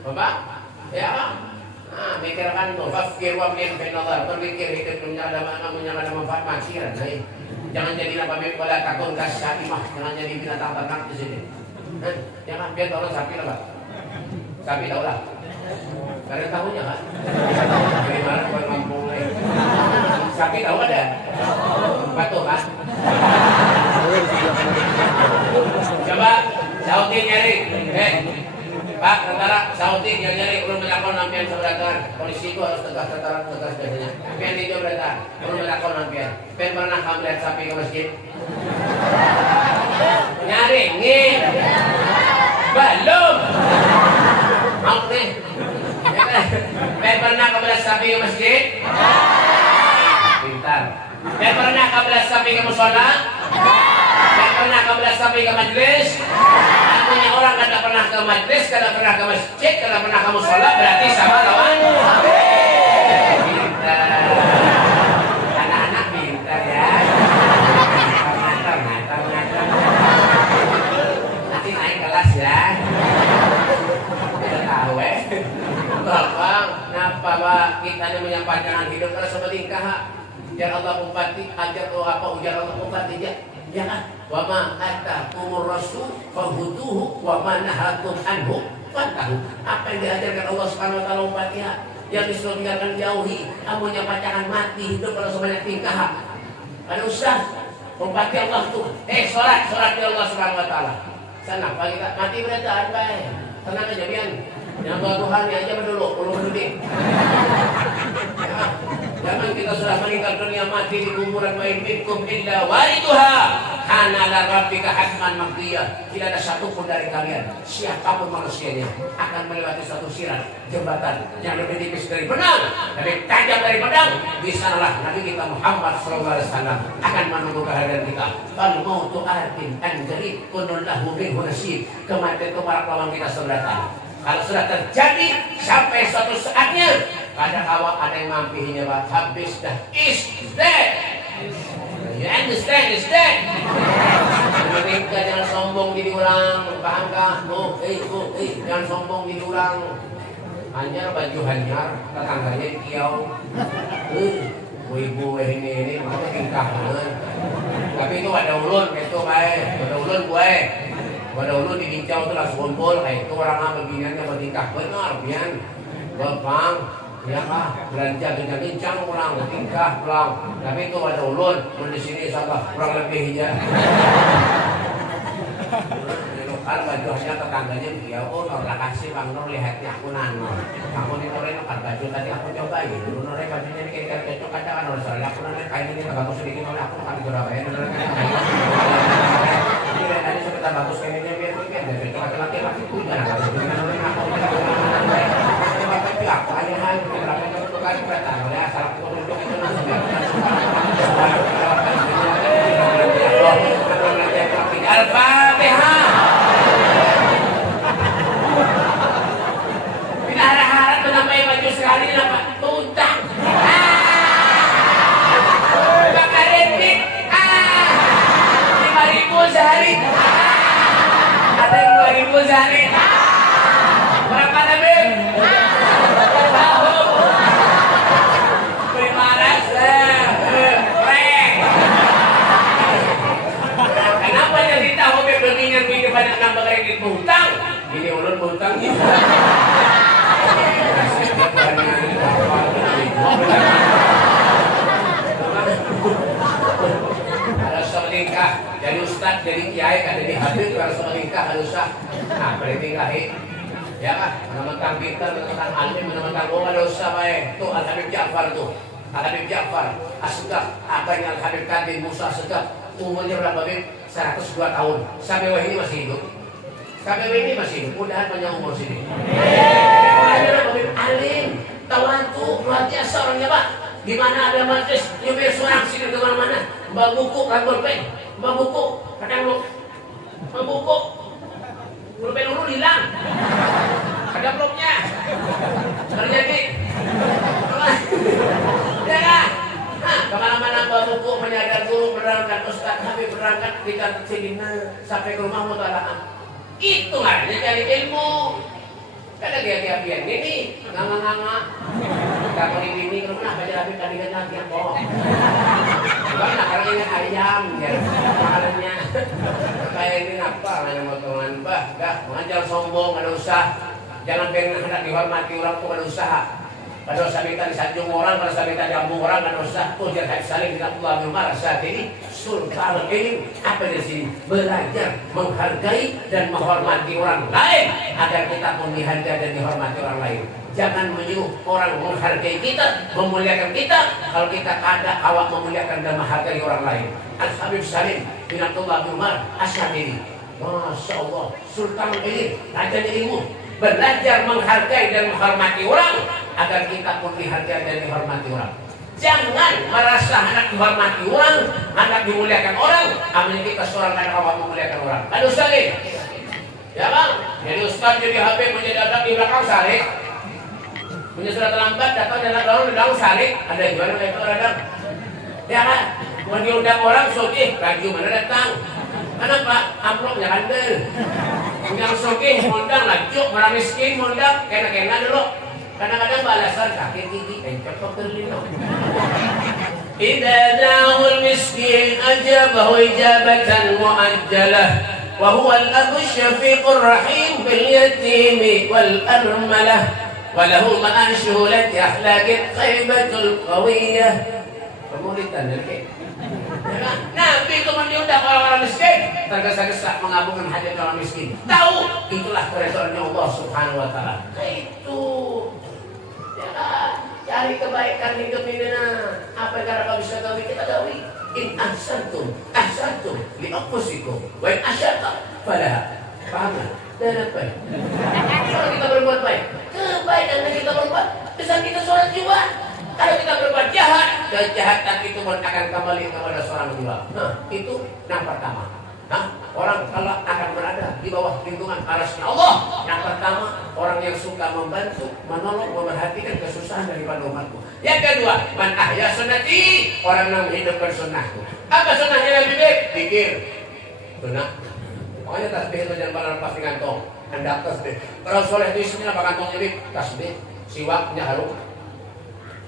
Bapak? Ya kan? Mikirkan tuh. Fakir wa min finazar. Berpikir hidup dunia ada manfaat makhiran. Jangan jadi apa be? Pada takun kasyimah. Jangan jadi binatang ternak di sini. Ya kan? Biar orang sapi lah, Pak. Sapi tahu lah. Kalian tahunya kan? Dari mana buat kampung lain? Sakit tahu ada? Batu kan? Coba sautin nyari. Pak, tentara sautin yang nyari. Belum melakon nampian seberatan. Polisi itu harus tegas biasanya. Pian itu beratan. Belum melakon nampian. Pian pernah kamu lihat sapi ke masjid? Nyari, ngin. Belum. Mau nih. Pernah kebelas sapi ke masjid? Pintar. Pernah kebelas sapi ke musola? Pernah kebelas sapi ke majlis? Artinya orang kada pernah ke majlis, kada pernah ke masjid, kada pernah ke musola, berarti sama lawan. Pintar. Anak-anak pintar ya. Ngatar. Nanti naik kelas ya. Kita tahu Bapak, kenapa Pak kita ini menyampaikan hidup kalau seperti tingkah? Biar Allah umpati, ajar apa ujar Allah umpati ya kan? Wa ma atakumur rasul fahutuhu wa ma nahakum anhu fantahu. Apa yang diajarkan Allah Subhanahu wa taala umpati yang disuruh tinggalkan jauhi, amunnya pacaran mati hidup kalau sebanyak tingkah. Ada ustaz, umpati Allah tuh. Sholat di Allah Subhanahu wa taala. Sana Pak kita mati berada baik. Tenang aja Bian. Yang rohani aja dulu, belum mending. Ya, jangan kita sudah meninggal dunia mati di kuburan wa in minkum illa waridha kana la rabbika hatman maqdiyah. Tidak ada satu pun dari kalian, siapapun manusianya akan melewati suatu sirat jembatan yang lebih tipis dari pedang, lebih tajam dari pedang. Di sanalah Nabi kita Muhammad sallallahu alaihi wasallam akan menunggu kehadiran kita. Fal mautu atin an qarib kunul lahu minhu nasib. Kematian itu para lawan kita sudah datang. Kalau sudah terjadi sampai suatu saatnya ada awak ada yang mampinya Pak, habis dah is dead. You understand is dead. Mereka jangan sombong diulang, paham kah? Jangan sombong diulang. Hanyar baju hanyar, tetangganya di kiau. Ibu ini mana tingkah tapi itu ada ulun itu baik, ada ulun gue. Pada ulu di Gincau itu lah kumpul, itu orang beginiannya bertingkah benar, Bian, bepang, ya kah, belanja bincang kurang, tingkah pulang, tapi itu pada ulun, di sini sama kurang lebih ya. Kalau bajunya tetangganya dia, Nor kasih Bang Nor lihatnya aku nano, aku nih Nor kan baju tadi aku cobain, Nor bajunya ini kira-kira cocok aja kan Nor soalnya aku nanya kain ini bagus sedikit Nor aku kan Surabaya Nor tadi sebentar bagus kayaknya biar cocok laki-laki punya nggak bisa tapi apa aja hal berapa yang untuk kali berapa oleh asal produk itu langsung Al-Fatihah. Tidak harap-harap menampai baju sekali apa tutang. Bakar etik. 5.000 sehari. Ada yang 2.000 sehari. jadi kiai kan jadi habib kalau soal nikah harus sah. Nah, berarti nikahi. Ya kan, menemukan pintar, menemukan alim, menemukan ada usah baik. Tuh Al Habib Ja'far tuh, Al Habib Ja'far, Asgaf, abangnya Al Habib Kadir Musa Asgaf, umurnya berapa Bib? 102 tahun. Sampai wah ini masih hidup. Sampai wah ini masih hidup. Mudahan panjang umur sini. Orangnya Habib alim, tawantu, luar biasa orangnya Pak. Di mana ada majlis, nyubir seorang sini ke mana-mana. Mbak buku, kan bolpen, mbak buku, kadang lu, mbak buku. Pulpen dulu hilang. Ada bloknya. Terjadi. Ya kan? Nah, kemana-mana bawa buku menyadar guru berangkat, Ustaz Habib berangkat kita sini sampai ke rumah mutalaah. Itu artinya cari ilmu. Kada gaya-gaya ini nganga-nganga. Kalau ini kemana baca Habib tadi kan lagi yang bohong. Karena kalau ini ayam ya makanannya. Kayak ini apa namanya potongan bah, enggak mengajar sombong ada usaha. Jangan pengen hendak dihormati orang tuh ada usaha. Kalau saya minta disanjung orang, kalau saya minta diambung orang ada usaha. Tuh jangan saling tidak pulang rumah saat ini sultan ini apa di sini belajar menghargai dan menghormati orang lain agar kita pun dihargai dan dihormati orang lain. Jangan menyuruh orang menghargai kita, memuliakan kita. Kalau kita kada awak memuliakan dan menghargai orang lain. Al-Habib Salim bin Abdullah bin Umar Asy-Syafiri. Masya Allah, Sultan ini rajanya ilmu. Belajar menghargai dan menghormati orang agar kita pun dihargai dan dihormati orang. Jangan merasa hendak dihormati orang, hendak dimuliakan orang. Amin kita seorang anak awak memuliakan orang. Aduh Salim. Ya bang, jadi Ustaz jadi Habib menjadi adab di belakang Salim. Punya surat terlambat, datang dan lalu saling ada gimana itu radang? Ya kan? Mau diundang orang sogih, lagi mana datang? Kenapa? Amplopnya kandel. Undang sogih, undang lanjut, orang miskin, undang kena dulu. Kadang-kadang balasan sakit gigi, cocok terlino. Idza da'ul miskin ajabahu ijabatan mu'ajjalah. Wa huwa al-abu syafiqur rahim bil yatimi wal armalah. Walahu ma'an syuhulati akhlaqit khaybatul qawiyah. Pemulitan dari Nabi itu mendiundang orang-orang miskin, tergesa-gesa mengabulkan hajat orang miskin. Tahu itulah keredaannya Allah Subhanahu wa taala. Itu ya, cari kebaikan hidup ini. Apa yang kita bisa gawi kita gawi. In ahsantum li anfusikum wa in asyatum falaha. Paham tak? Dan apa? Kalau kita berbuat baik, kebaikan yang kita berbuat bisa kita sholat jiwa. Kalau kita berbuat jahat, kejahatan itu akan kembali kepada seorang jiwa. Nah, itu yang pertama. Nah, orang kalau akan berada di bawah lindungan arasnya Allah, yang pertama orang yang suka membantu, menolong, memerhatikan kesusahan daripada umatku. Yang kedua, man ahya sunnati, orang yang menghidupkan sunnahku. Apa sunnahnya lebih baik? Pikir sunnah. Pokoknya tasbih itu jangan pernah lepas di kantong. Hendak tasbih. Kalau soleh itu isinya apa kantongnya bib? Tasbih, siwaknya harum,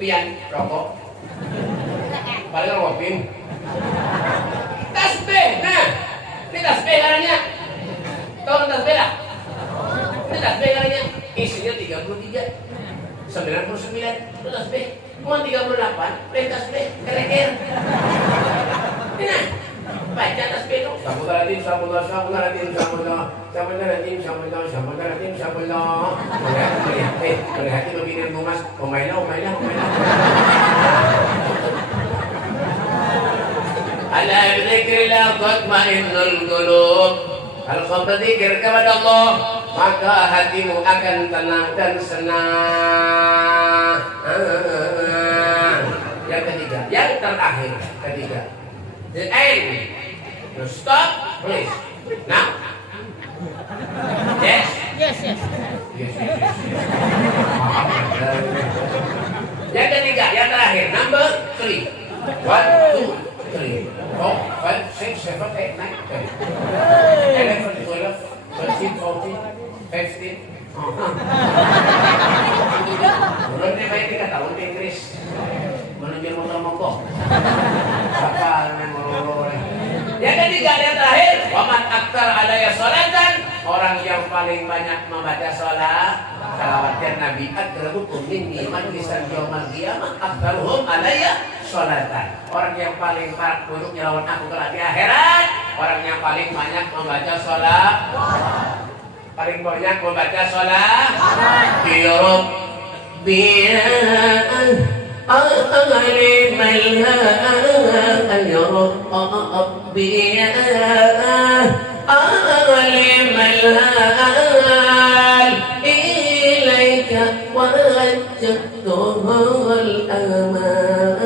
pian, rokok, paling rokok tasbih. Nah, ini tasbih caranya. Tahu tasbih lah? Ini tasbih caranya. Isinya 33, 99 itu tasbih. Mau 38, lain tasbih, kereker. Nah, baca tasbih itu. Samudaratim, samudaratim, melihat begini bungas, umaylah. Ala dzikrillah tatma'innul qulub. Kalau kau berzikir kepada Allah, maka hatimu akan tenang dan senang. Yang ketiga, yang terakhir, the end. You stop, please. Now. Yes. Yang ketiga, yang terakhir, number 3. 1, 2, 3, 4, 5, 6, 7, 8, 9, 10, 11, 12, 13, 14, 15. Belum dia main 3 tahun di Inggris. Menuju motor-motor. Apa yang mau? Yang ketiga, yang terakhir, waman aktar alaiya sholatan, orang yang paling banyak membaca sholat. Salawatnya Nabi akrabukum minni majlisan yaumal qiyamah aktaruhum alaiya sholatan. Orang yang paling parah duduknya lawan aku kelak di akhirat orang yang paling banyak membaca sholat? Paling banyak membaca sholat? Ya Rabbi أغلب الهال يا ربي أغلب الهال إليك وجدته الأمان.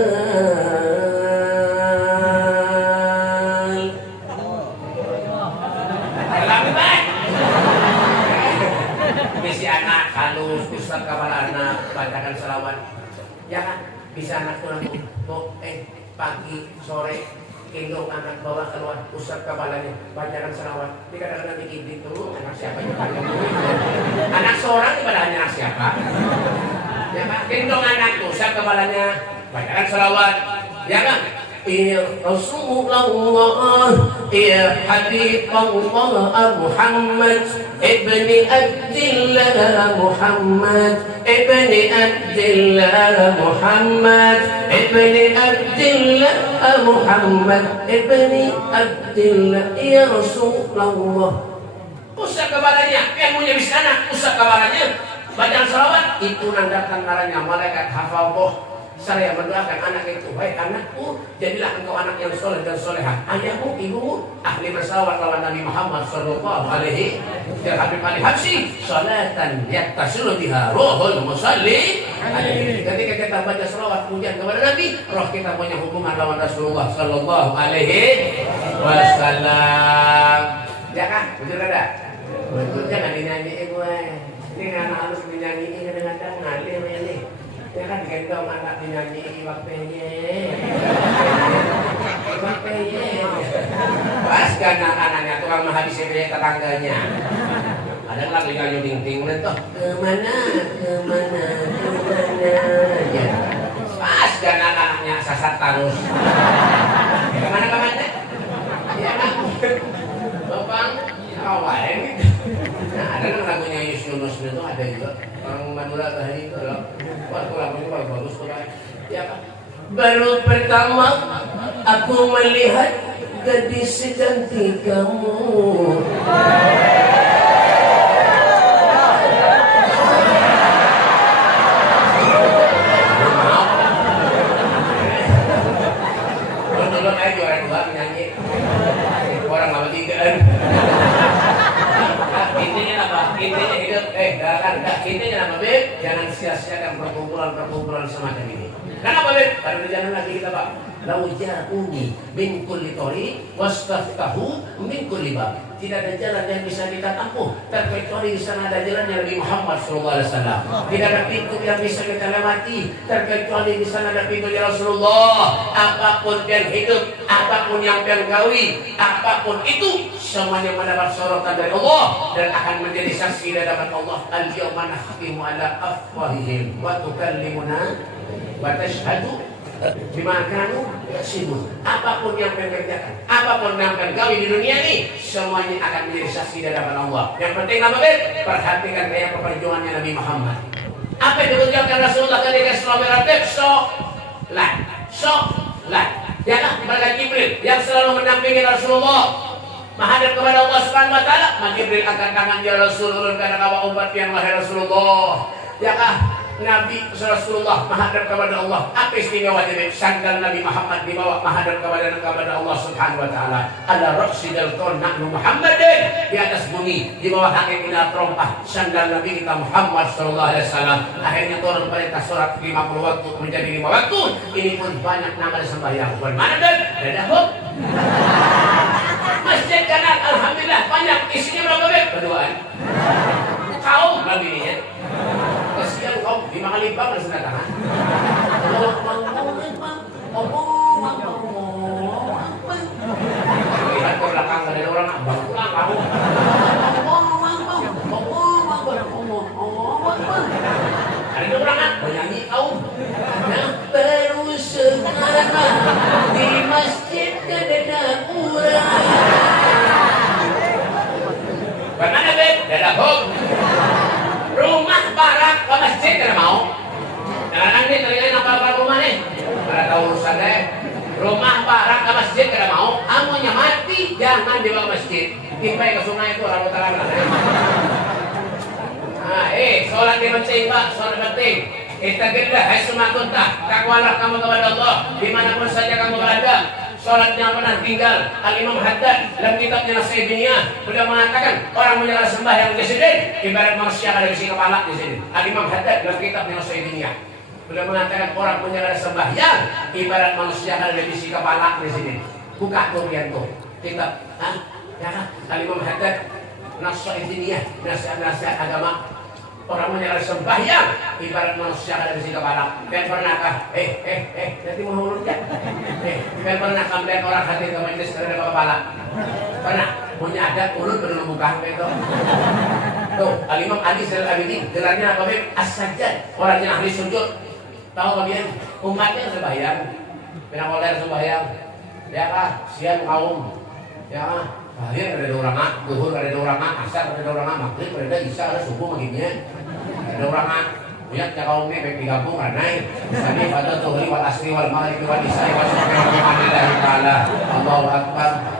Misi anak halus, Ustaz kepala anak bacakan selawat. Ya kan, bisa anak tuh pagi, sore, gendong anak bawa keluar, usap kepalanya, bacakan selawat. Ini kadang-kadang bikin gitu, anak siapa yang pakai anak seorang pada hanya anak siapa? Ya kan, gendong anak, usap kepalanya, bacakan selawat. Ya kan? Ya Rasulullah, ya Habibullah Muhammad ibni Abdillah Muhammad ibni Abdillah Muhammad ibni Abdillah Muhammad ibni Abdillah ya Rasulullah. Usap kepalanya, yang punya bisa anak, usap kepalanya, bacaan salawat, itu nandakan ngarannya malaikat hafallah. Saya mendoakan anak itu, baik anakku, jadilah engkau anak yang soleh dan solehah. Ayahmu, ibumu, ahli bersalawat lawan Nabi Muhammad sallallahu alaihi wa Habib Ali Habsyi, salatan yattasilu biha ruhul musalli. Ketika kita baca salawat pujian kepada Nabi, roh kita punya hubungan lawan Rasulullah sallallahu alaihi wasallam. Ya kan? Betul ada? Betul, jangan dinyanyiin gue. Ini anak harus dinyanyiin kadang-kadang ngalir ini. Ya kan gendong anak dinyanyi waktunya pas kan anak-anaknya tukang menghabisi biaya tetangganya ada lagi nyanyi ting-ting mentoh kemana ya pas kan anak-anaknya sasat tarus kemana ya kan bapang kawain gitu. Nah ada kan lagunya Yunus itu ada juga orang Madura tadi itu loh. Waktu lagunya bagus tuh kan. Ya kan. Baru pertama aku melihat gadis secantik kamu. Nonton aja juara dua menyanyi. Orang lama tigaan. Intinya apa? Intinya hidup, intinya apa, Beb? Jangan sia-siakan perkumpulan semacam ini. Kenapa, Beb? Karena jangan lagi kita, Pak. Lau ja'uni min kulli thariq wastaftahu min kulli bab. Tidak ada jalan yang bisa kita tempuh terkecuali di sana ada jalannya Nabi Muhammad sallallahu alaihi wasallam. Tidak ada pintu yang bisa kita lewati terkecuali di sana ada pintunya Rasulullah. Apapun yang hidup, apapun yang gawi, apapun itu semuanya mendapat sorotan dari Allah dan akan menjadi saksi di hadapan Allah. Al-yawma nakhtimu ala afwahihim wa tukallimuna wa tashhadu bima kanu yaksibun. Apapun yang mengerjakan, apapun yang gawi di dunia ini, semuanya akan menjadi saksi di hadapan Allah. Yang penting apa, Bet? Perhatikan gaya perjuangannya Nabi Muhammad. Apa yang diucapkan Rasulullah ketika Isra Mi'raj? Sholat. Ya kan? Malaikat Jibril yang selalu mendampingi Rasulullah menghadap kepada Allah Subhanahu wa taala. Maka Jibril angkat tangan, ya Rasul, karena kamu umat yang wahai Rasulullah. Ya kan? Nabi Rasulullah menghadap kepada Allah. Apa istimewa Jibril? Sandal Nabi Muhammad dibawa menghadap kepada Allah Subhanahu wa taala. Ala ra'sidil qaun nahnu Muhammadin, di atas bumi di bawah angin ila trompah sandal Nabi kita Muhammad sallallahu alaihi wasallam. Akhirnya turun perintah salat 50 waktu menjadi 5 waktu. Ini pun banyak nama sembahyang. Bagaimana dan dadahuk? Masjid Kanan alhamdulillah banyak, isinya berapa, Beb? Berduaan. Kaum baginya. Kesian kau, 5 kali bang harus datang. Lihat ke belakang ada orang abang pulang kamu. Ada orang kan bernyanyi kau. Nah baru sekarang di masjid kedada urang. Bagaimana, Beb? Dadahuk. Rumah barak ke masjid tidak mau. Kadang-kadang nih terlihat apa rumah nih. Ada tahu urusan deh. Rumah barang ke masjid kada mau, amunya mati jangan dibawa masjid. Timpai ke sungai itu orang utara. Nah, sholat ini penting Pak, sholat penting. Ittaqillah haitsu ma kunta. Takwalah kamu kepada Allah dimanapun saja kamu berada. Sholat yang pernah tinggal. Al-Imam Haddad dalam kitabnya Nasihat Dunia beliau mengatakan orang menyerah sembahyang di sini ibarat manusia ada besi kepala di sini. Al-Imam Haddad dalam kitabnya Nasihat Dunia beliau mengatakan orang menyerah sembahyang ibarat manusia ada besi kepala di sini. Buka tuh lihat tuh kitab. Ya kan? Al-Imam Haddad Nasihat Dunia, nasihat agama. Orang menyerah sembahyang ibarat manusia ada di sini kepala. Dan pernahkah nanti mau mulut ya? Dan pernah kalian orang hadir ke majelis karena ada kepala? Pernah? Punya adat mulut benar buka itu. Tuh, Al-Imam Ali Zainal Abidin gelarnya apa? As-Sajjad, orang yang ahli sujud. Tahu kalian umatnya sembahyang, benar sembahyang. Ya kah? Siang kaum. Ya kah? Akhir ada orang mak, duhur ada orang mak, asar ada orang mak, maghrib ada isya ada subuh maghribnya. Ada orang mak, lihat ya kaum ini baik digabung ranai. Misalnya pada tuhri wal asri wal maghrib wal isya wal subhanallahi taala. Allahu akbar.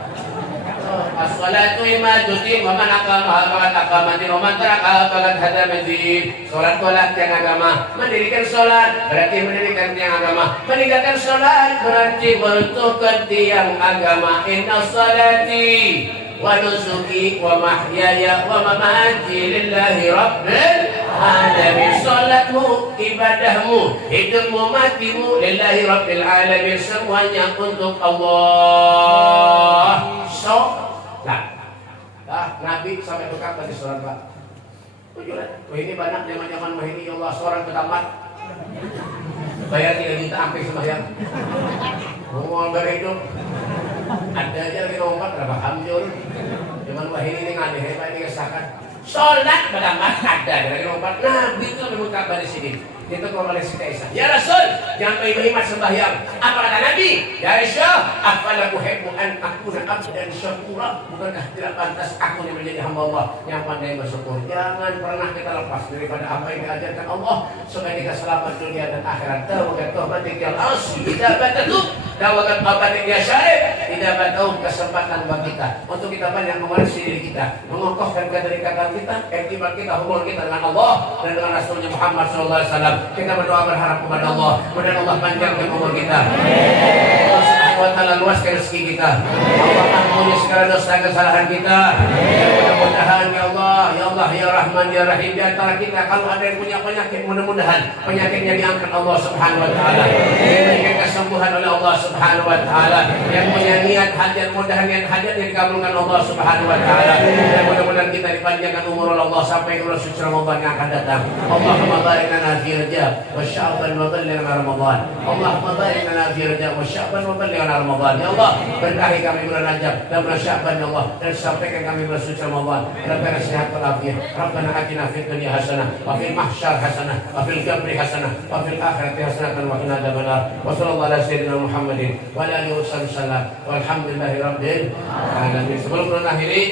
As-salatu imaduddin wa man aqamaha faqad aqamatin wa man tarakaha faqad hadamaddin. Salat tiang agama. Mendirikan salat berarti mendirikan tiang agama. Meninggalkan salat berarti bertukar tiang agama. Inna salati wa nusuki wa mahyaya wa mamati lillahi rabbil alamin. Salatmu, ibadahmu, hidupmu, matimu lillahi rabbil alamin, semuanya untuk Allah. Nabi sampai berkata di surat Pak. Ini banyak zaman-zaman mah ini ya Allah seorang ketamat. Bayar 3 juta sampai sembahyang. Ngomong berhidup. Ada aja lagi lompat berapa hamil. Zaman wah ini ngadeh hebat ini kesakan. Salat berdamat ada lagi lompat. Nabi itu lebih berkata di sini. Itu kalau oleh Siti Aisyah, ya Rasul, jangan berhemat sembahyang. Apa kata Nabi? Ya Aisyah, afala uhibbu an akuna abdan syakura. Bukankah tidak pantas aku yang menjadi hamba Allah yang pandai bersyukur? Jangan pernah kita lepas daripada apa yang diajarkan Allah supaya kita selamat dunia dan akhirat. Tawakat taubatik ya asli, tidak batatu. Tawakat taubatik ya syarif, tidak batau kesempatan bagi kita untuk kita banyak mengoreksi diri kita, mengokohkan keterikatan kita, iktibar kita, hubungan kita dengan Allah dan dengan Rasulnya Muhammad SAW. Kita berdoa berharap kepada Allah, mudah Allah panjangkan umur kita. Allah Subhanahu wa taala luaskan rezeki kita. Allah ampuni segala dosa kesalahan kita. Mudah-mudahan ya Allah, ya Rahman, ya Rahim, di antara kita kalau ada yang punya penyakit, mudah-mudahan penyakitnya diangkat Allah Subhanahu wa taala. Diberikan kesembuhan oleh Allah Subhanahu wa taala. Yang punya niat hajat, mudah-mudahan niat hajatnya dikabulkan Allah Subhanahu wa taala. Dan mudah-mudahan kita dipanjangkan umur oleh Allah sampai ke bulan suci Ramadan yang akan datang. Allahumma barik lana fi Rajab wa Sya'ban wa ballighna Ramadan. Allahumma barik lana fi Rajab wa Sya'ban wa ballighna Ramadan. Ya Allah, berkahi kami bulan Rajab dan bulan Sya'ban ya Allah, dan sampaikan kami bulan suci Ramadan. Rabbana sehat wal afiyah. Rabbana atina fid dunya hasanah wa fil mahsyar hasanah wa fil qabri hasanah wa fil akhirati hasanah wa qina adzabannar. Wa sallallahu ala sayyidina Muhammadin wa ala alihi wasallam. Walhamdulillahi rabbil alamin. Sebelum mengakhiri,